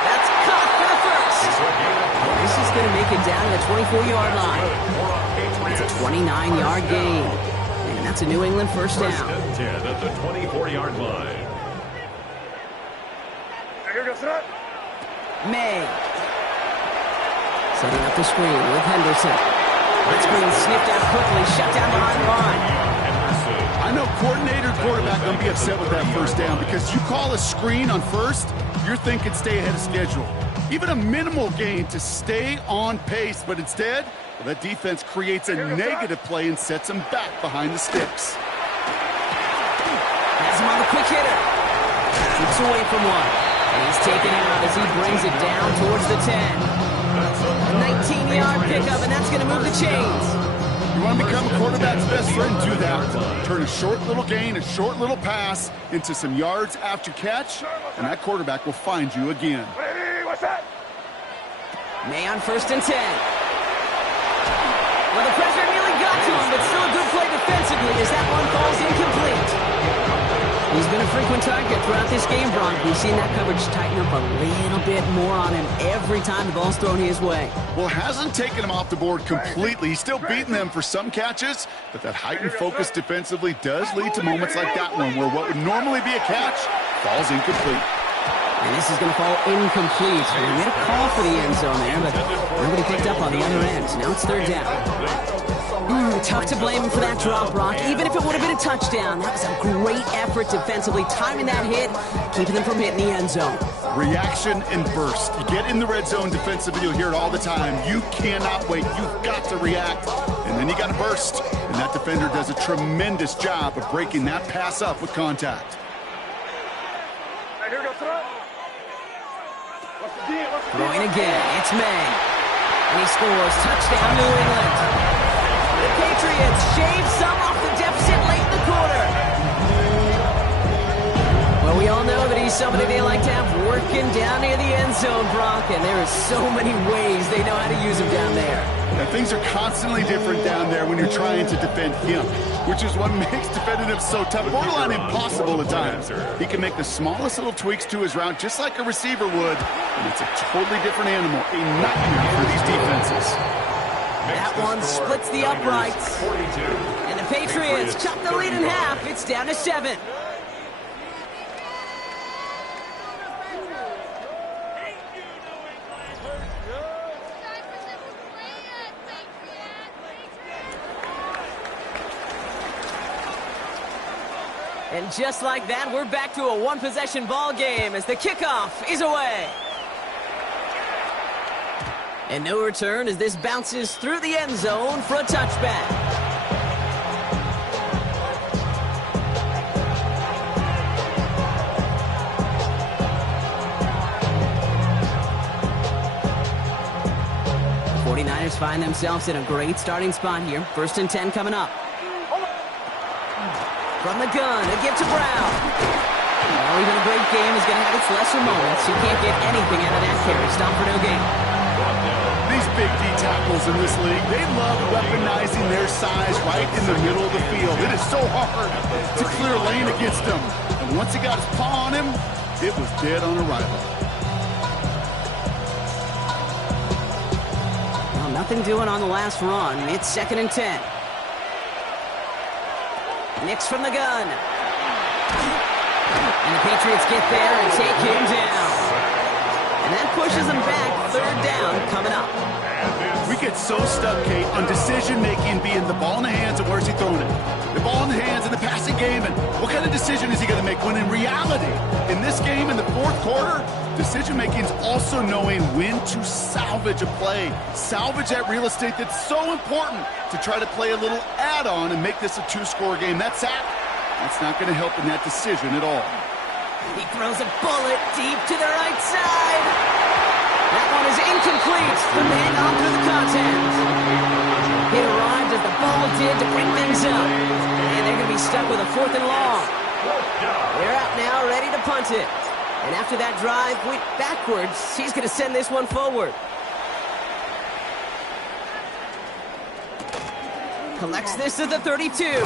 That's caught for the 1st. This is going to make it down to the 24-yard line. It's a 29-yard gain. And that's a New England 1st down. 1st and 10 at the 24-yard line. May. Setting up the screen with Henderson. That screen sniffed out quickly, shut down behind the line. I know coordinator quarterback going to be upset with that 1st down because you call a screen on 1st, you're thinking stay ahead of schedule. Even a minimal gain to stay on pace, but instead, well, that defense creates a negative play and sets them back behind the sticks. Has him on the quick hitter. Keeps away from one. And he's taken out as he brings it down towards the 10. A 19-yard pickup, and that's going to move the chains. You want to become a quarterback's best friend? Do that. Turn a short little gain, a short little pass into some yards after catch, and that quarterback will find you again. Hey, what's that? May on 1st and 10. Well, the pressure nearly got to him, but still a good play defensively as that one falls incomplete. He's been a frequent target throughout this game, Brock. We've seen that coverage tighten up a little bit more on him every time the ball's thrown his way. Well, hasn't taken him off the board completely. He's still beating them for some catches, but that heightened focus defensively does lead to moments like that one where what would normally be a catch falls incomplete. And this is going to fall incomplete. They made a call for the end zone there, but nobody picked up on the other end. Now it's 3rd down. Tough to blame him for that drop, Brock. Even if it would have been a touchdown, that was a great effort defensively, timing that hit, keeping them from hitting the end zone. Reaction and burst. You get in the red zone defensively, you'll hear it all the time. You cannot wait. You've got to react, and then you got to burst. And that defender does a tremendous job of breaking that pass up with contact. Throwing again, it's May. And he scores. Touchdown, New England. The Patriots shave some off the deficit late in the quarter. Well, we all know that he's somebody they like to have working down near the end zone, Brock, and there are so many ways they know how to use him down there. Now, things are constantly different down there when you're trying to defend him, which is what makes defending him so tough, borderline impossible at times. He can make the smallest little tweaks to his route, just like a receiver would, and it's a totally different animal, a nightmare for these defenses. That one splits the uprights. And the Patriots chop the lead in half. It's down to 7. And just like that, we're back to a one-possession ball game as the kickoff is away. And no return as this bounces through the end zone for a touchback. The 49ers find themselves in a great starting spot here. 1st and 10 coming up. From the gun, a give to Brown. Well, even a great game is going to have its lesser moments. You can't get anything out of that carry. Stop for no gain. These big D tackles in this league, they love weaponizing their size right in the middle of the field. It is so hard to clear lane against them. And once he got his paw on him, it was dead on arrival. Well, nothing doing on the last run. It's 2nd and 10. Nix from the gun. And the Patriots get there and take him down. And that pushes them back. 3rd down coming up. We get so stuck, Kate, on decision-making being the ball in the hands and where's he throwing it. The ball in the hands in the passing game, and what kind of decision is he going to make? When in reality, in this game, in the 4th quarter, decision-making is also knowing when to salvage a play. Salvage that real estate that's so important to try to play a little add-on and make this a 2-score game. That's not going to help in that decision at all. He throws a bullet deep to the right side. That one is incomplete. The man on through the contact. He arrived as the ball did to bring things up. And they're going to be stuck with a 4th and long. They're out now, ready to punt it. And after that drive went backwards, he's going to send this one forward. Collects this at the 32. And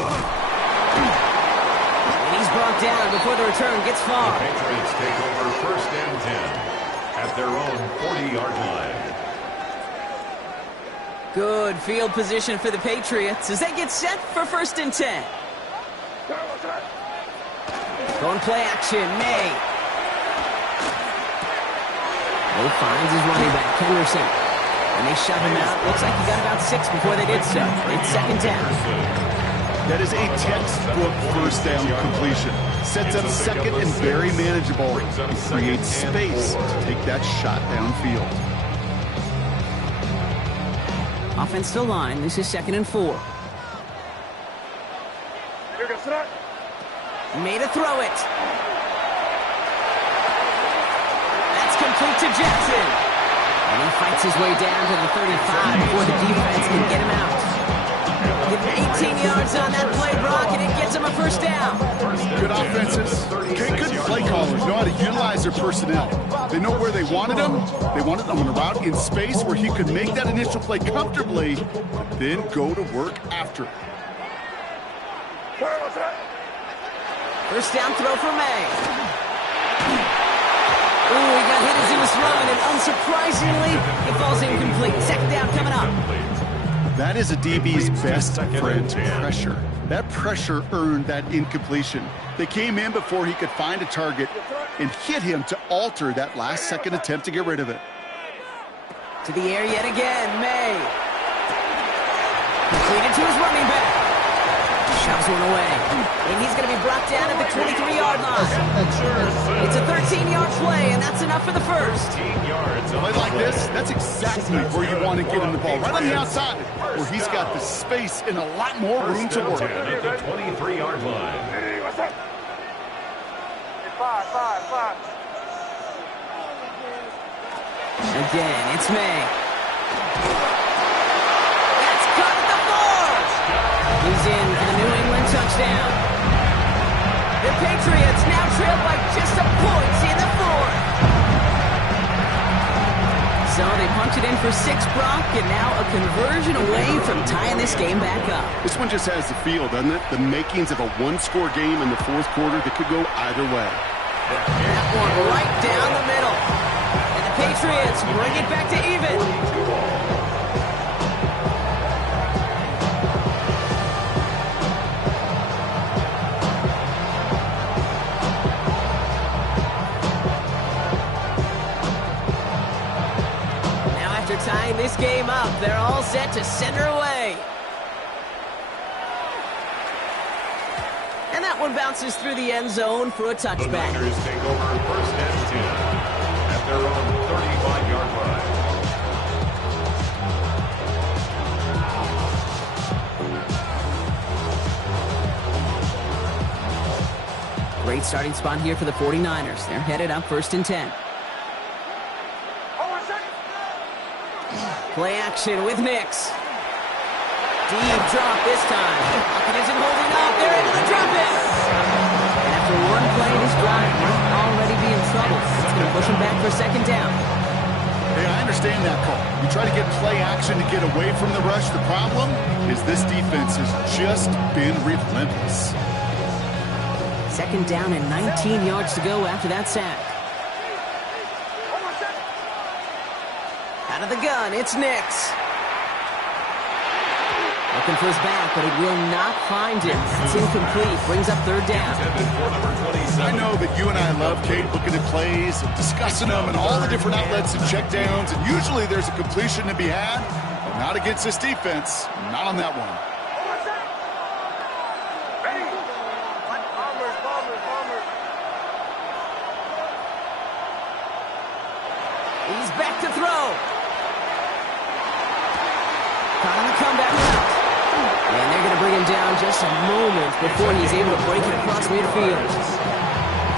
he's brought down before the return gets far. The Patriots take over 1st and 10 at their own 40-yard line. Good field position for the Patriots as they get set for 1st and 10. Going play action, May. He finds his running back, Henderson. And they shove him out. Looks like he got about 6 before they did so. It's 2nd down. That is a textbook 1st down completion. Sets up 2nd and very manageable. It creates space to take that shot downfield. Offensive line, this is 2nd and 4. Made a throw it. That's complete to Jackson. And he fights his way down to the 35 before the defense can get him out. Give him 18 yards on that play, Brock, and it gets him a 1st down. Good offenses. Good play callers know how to utilize their personnel. They know where they wanted him. They wanted him on a route in space where he could make that initial play comfortably, but then go to work after. 1st down throw for May. Ooh, he got hit as he was throwing, and unsurprisingly, it falls incomplete. 2nd down coming up. That is a DB's best friend, pressure. That pressure earned that incompletion. They came in before he could find a target and hit him to alter that last-second attempt to get rid of it. To the air yet again, May. Completed to his running back. Shoves one away. And he's going to be brought down at the 23-yard line. It's a 13-yard play, and that's enough for the first. 15 yards. Play like this, that's exactly where you want to get him the ball. Right on the outside, where he's got the space and a lot more room to work. At the 23-yard line. Hey, what's up? Hey, five. Again, it's May. That's caught at the 4. He's in for the New England touchdown. The Patriots now trail by just a point in the 4th. So they punched it in for 6, Brock, and now a conversion away from tying this game back up. This one just has the feel, doesn't it? The makings of a one-score game in the 4th quarter that could go either way. That one right down the middle. And the Patriots bring it back to even. Now after tying this game up, they're all set to center away. And that one bounces through the end zone for a The touchback. Niners take over first and 10 at their own 35-yard line. Great starting spot here for the 49ers. They're headed up first and 10. Play action with Nix. Deep drop this time. Pocket isn't holding up. They're able to drop it. And after one play, this drive might already be in trouble. It's going to push him back for second down. Hey, I understand that call. You try to get play action to get away from the rush. The problem is this defense has just been relentless. Second down and 19 yards to go after that sack. Out of the gun, it's Nix. Looking for his back, but he will not find him. It's incomplete. Brings up third down. I know that you and I love, Kate, looking at plays, and discussing them, and all the different outlets and checkdowns, and usually there's a completion to be had. But not against this defense. Not on that one. Ready? Bombers. He's back to throw. Caught on the comeback route. And they're going to bring him down just a moment before he's able to break it across midfield.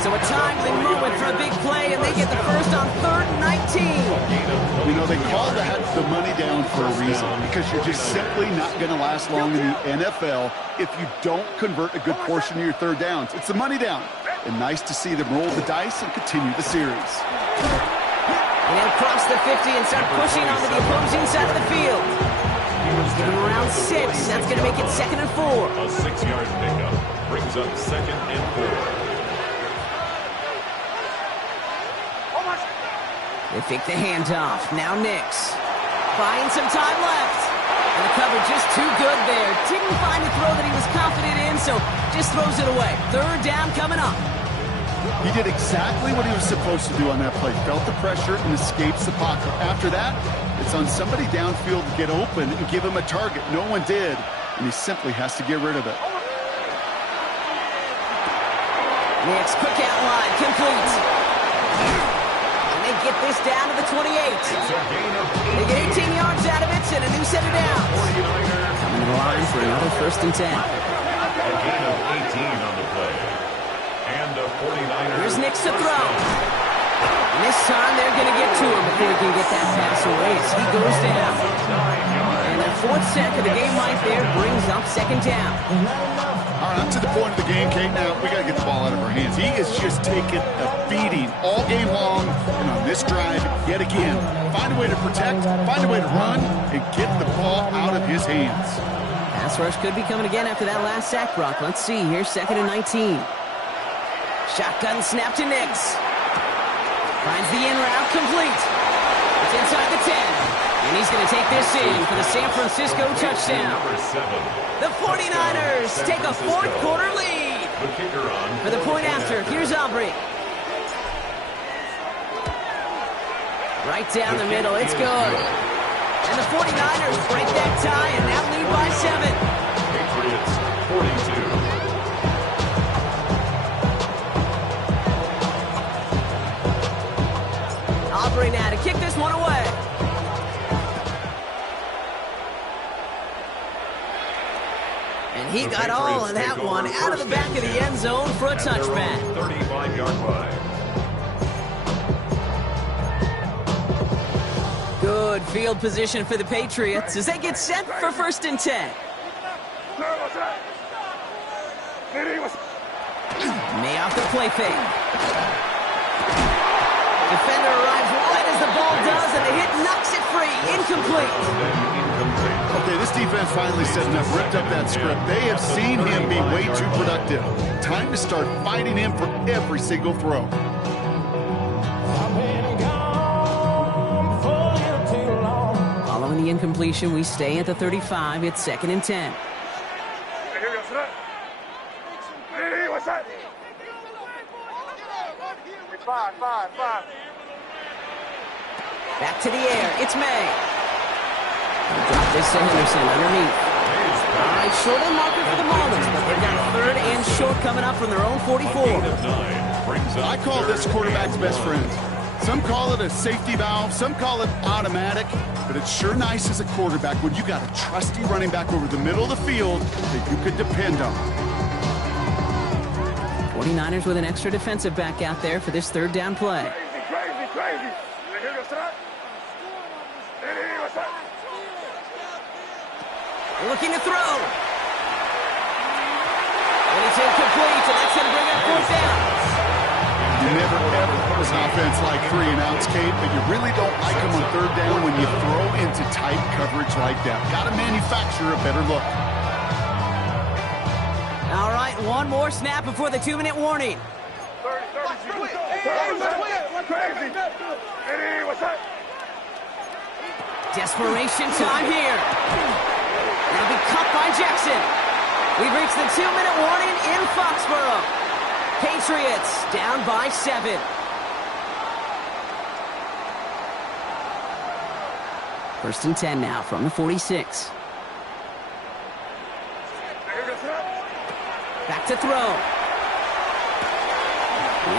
So a timely moment for a big play, and they get the first on 3rd and 19. You know, they call that the money down for a reason, because you're just simply not going to last long in the NFL if you don't convert a good portion of your third downs. It's the money down. And nice to see them roll the dice and continue the series. And they'll cross the 50 and start pushing onto the opposing side of the field. Give him around 6. That's going to make it 2nd and 4. A 6-yard pickup brings up 2nd and 4. They fake the handoff. Now Nix. Buying some time left. And the cover just too good there. Didn't find a throw that he was confident in, so just throws it away. Third down coming up. He did exactly what he was supposed to do on that play. Felt the pressure and escapes the pocket. After that, it's on somebody downfield to get open and give him a target. No one did, and he simply has to get rid of it. Nix, quick outline, complete. And they get this down to the 28. They get 18 yards out of it and a new set of downs. Coming to the line for another first and 10. A gain of 18 on the play. And the 49ers. Here's Nix to throw. And this time they're going to get to him before he can get that pass away as he goes down. And their 4th sack of the game right there brings up second down. All right, up to the point of the game, Kate. Now, we got to get the ball out of our hands. He is just taking a beating all game long. And on this drive, yet again, find a way to protect, find a way to run, and get the ball out of his hands. Pass rush could be coming again after that last sack, Brock. Let's see. Here's 2nd and 19. Shotgun snap to Nix. Finds the in route complete. It's inside the 10. And he's going to take this in for the San Francisco touchdown. Number 7. The 49ers take a 4th quarter lead. The kicker on For the point after, here's Aubrey. Right down the middle, it's good. And the 49ers break that tie and now lead by 7. Patriots 42. Aubrey now to kick this one away. And he got all of that one out of the back of the end zone for a touchback. 35-yard line. Good field position for the Patriots as they get set for 1st and 10. May off the play fake. Defender arrives right as the ball does, and the hit knocks it free. Incomplete. Okay, this defense finally setting up, ripped up that script. They have seen him be way too productive. Time to start fighting him for every single throw. Following the incompletion, we stay at the 35. It's 2nd and 10. Back to the air. It's May. Drop this to Henderson underneath. All right, short on marker for the Marlins, but they've got 3rd and short coming up from their own 44. I call this quarterback's best friend. Some call it a safety valve, some call it automatic, but it's sure nice as a quarterback when you got a trusty running back over the middle of the field that you could depend on. 49ers with an extra defensive back out there for this 3rd down play. Crazy. Looking to throw. And it's incomplete, and that's going to bring up 4th down. You never, ever throw an offense like 3 and outs, Kate, but you really don't like them on 3rd down when you throw into tight coverage like that. Got to manufacture a better look. All right, one more snap before the 2-minute warning. Desperation time here. That'll be cut by Jackson. We've reached the 2-minute warning in Foxborough. Patriots down by 7. First and 10 now from the 46. Back to throw.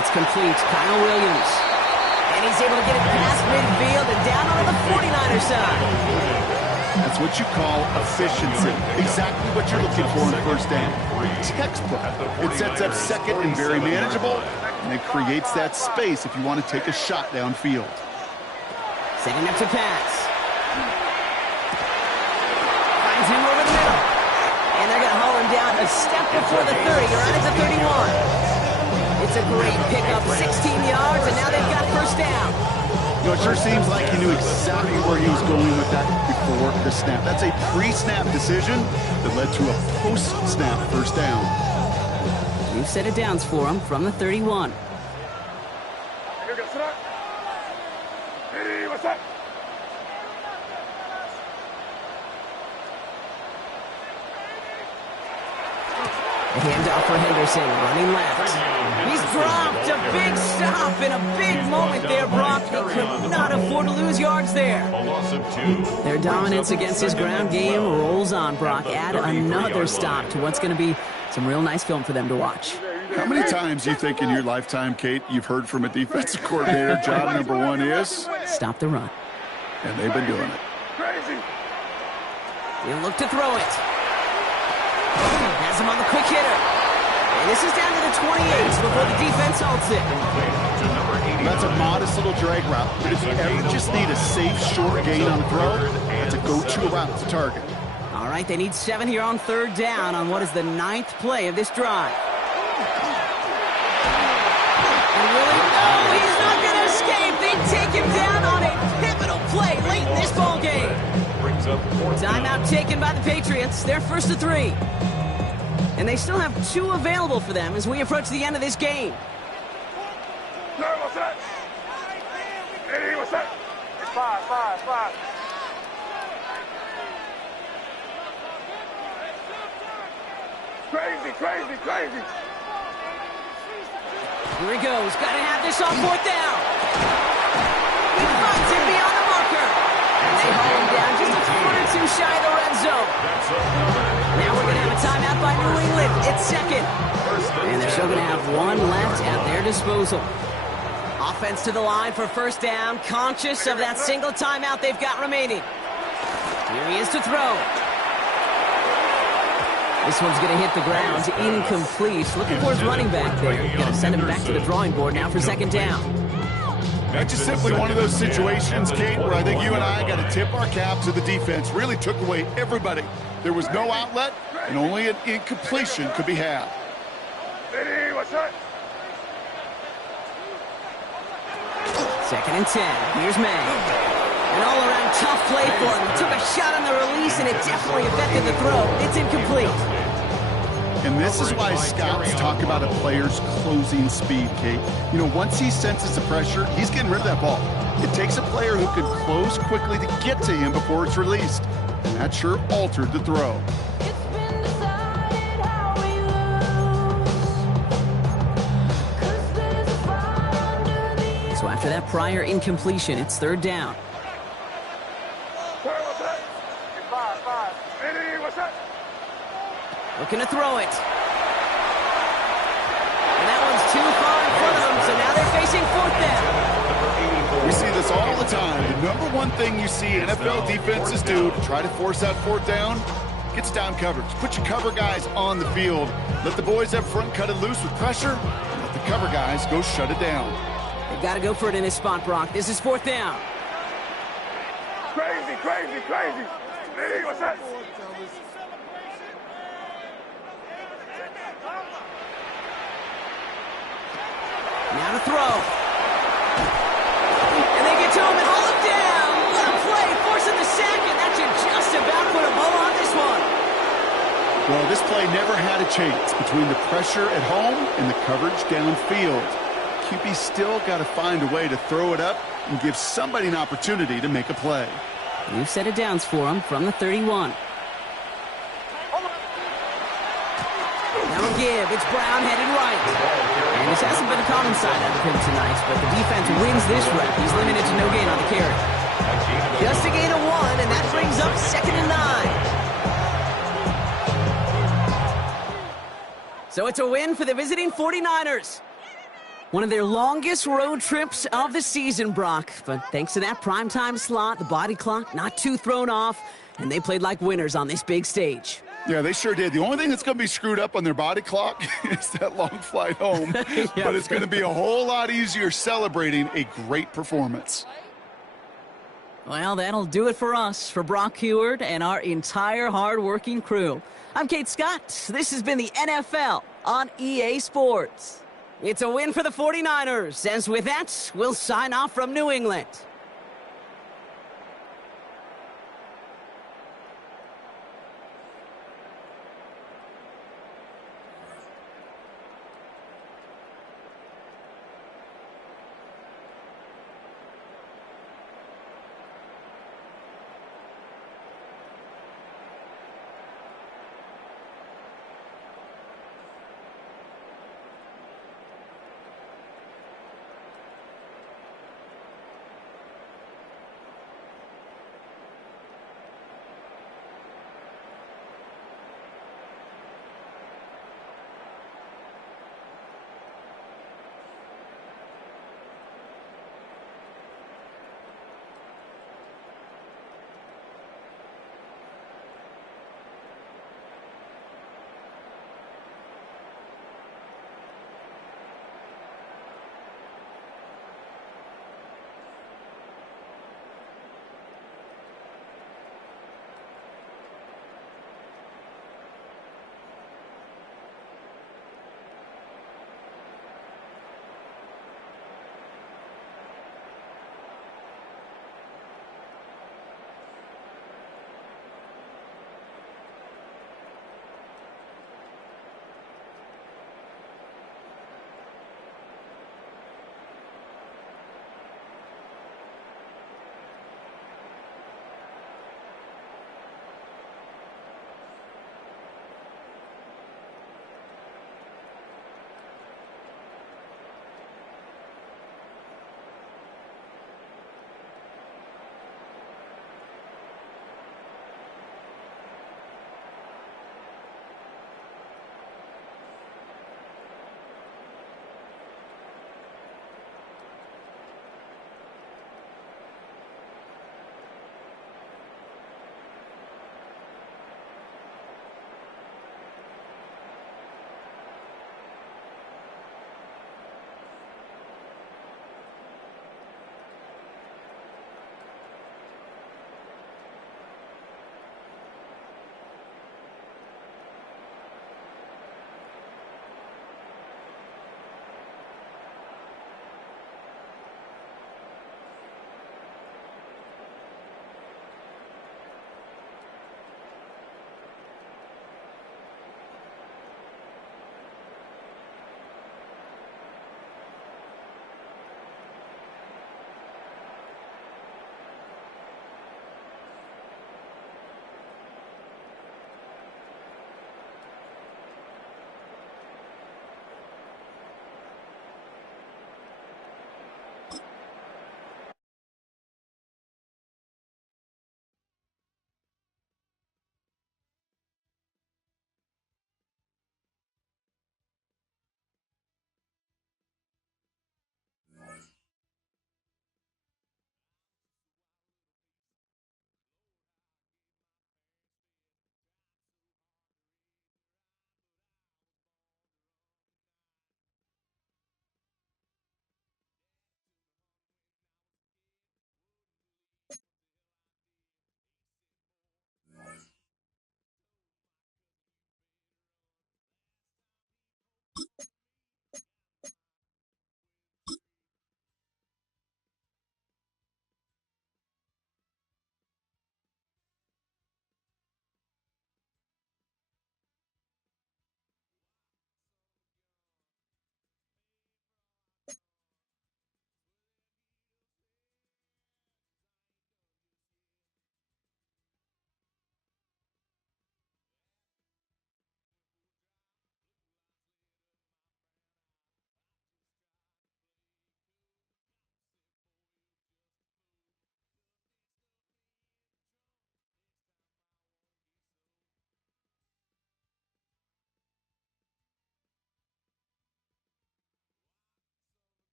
It's complete. Kyle Williams. And he's able to get it past midfield and down on the 49er side. That's what you call efficiency. Exactly what you're looking for in 1st down. Textbook. It sets up 2nd and very manageable, and it creates that space if you want to take a shot downfield. Setting up to pass. Finds him over the middle. And they're going to haul him down a step before the 30. You're out at the 31. It's a great pickup, 16 yards, and now they've got 1st down. You know, it sure seems like he knew exactly where he was going with that before the snap. That's a pre-snap decision that led to a post-snap 1st down. New set of downs for him from the 31. The handoff for Henderson, running left. He's dropped a big stop in a big moment there, Brock. He could not afford to lose yards there. A loss of 2. Their dominance against his ground game rolls on, Brock. Add another stop to what's going to be some real nice film for them to watch. How many times do you think in your lifetime, Kate, you've heard from a defensive coordinator, job number 1 is? Stop the run. And they've been doing it. He'll look to throw it. Has him on the quick hitter. And this is down to the 28 before the defense halts it. That's a modest little drag route. But if you ever just need a safe, short gain on the throw, that's a go-to route to target. All right, they need 7 here on 3rd down on what is the 9th play of this drive. And really, no, he's not going to escape. They take him down on a pivotal play late in this ball game. Timeout taken by the Patriots. They're 1st to 3. And they still have 2 available for them as we approach the end of this game. Crazy. Here he goes. Got to have this on 4th down. He finds it beyond the marker. And they haul him down too shy of the red zone. That's another. Now we're going to have a timeout by New England. It's second. And they're still going to have one left at their disposal. Offense to the line for first down, conscious of that single timeout they've got remaining. Here he is to throw. This one's going to hit the ground, incomplete. Looking for his running back there. Going to send him back to the drawing board now for second down. That's just simply one of those situations, Kate, where I think you and I got to tip our cap to the defense. Really took away everybody. There was no outlet, and only an incompletion could be had. Ready, what's that? Second and 10. Here's May. An all-around tough play for him. He took a shot on the release, and it definitely affected the throw. It's incomplete. And this is why scouts talk about a player's closing speed, Kate. You know, once he senses the pressure, he's getting rid of that ball. It takes a player who can close quickly to get to him before it's released. And that sure altered the throw. So after that prior incompletion, it's third down. What's that? 5. Ready, what's that? Looking to throw it. And that one's too far in front of them, so now they're facing fourth down. We see this all the time. The number one thing you see NFL defenses do to try to force that fourth down, gets down coverage. Put your cover guys on the field. Let the boys up front cut it loose with pressure. And let the cover guys go shut it down. They've got to go for it in this spot, Brock. This is fourth down. Crazy. Ready, what's that? Now to throw. And they get to him and haul him down. What a play, forcing the sack, and that should just about put a bow on this one. Well, this play never had a chance between the pressure at home and the coverage downfield. QB still got to find a way to throw it up and give somebody an opportunity to make a play. New set of downs for him from the 31. Now a give. It's Brown headed right. And this hasn't been a common side out of him tonight, but the defense wins this rep. He's limited to no gain on the carry. Just a gain of 1, and that brings up second and 9. So it's a win for the visiting 49ers. One of their longest road trips of the season, Brock. But thanks to that primetime slot, the body clock not too thrown off, and they played like winners on this big stage. Yeah, they sure did. The only thing that's going to be screwed up on their body clock is that long flight home. Yeah. But it's going to be a whole lot easier celebrating a great performance. Well, that'll do it for us, for Brock Huard and our entire hard-working crew. I'm Kate Scott. This has been the NFL on EA Sports. It's a win for the 49ers, as with that, we'll sign off from New England.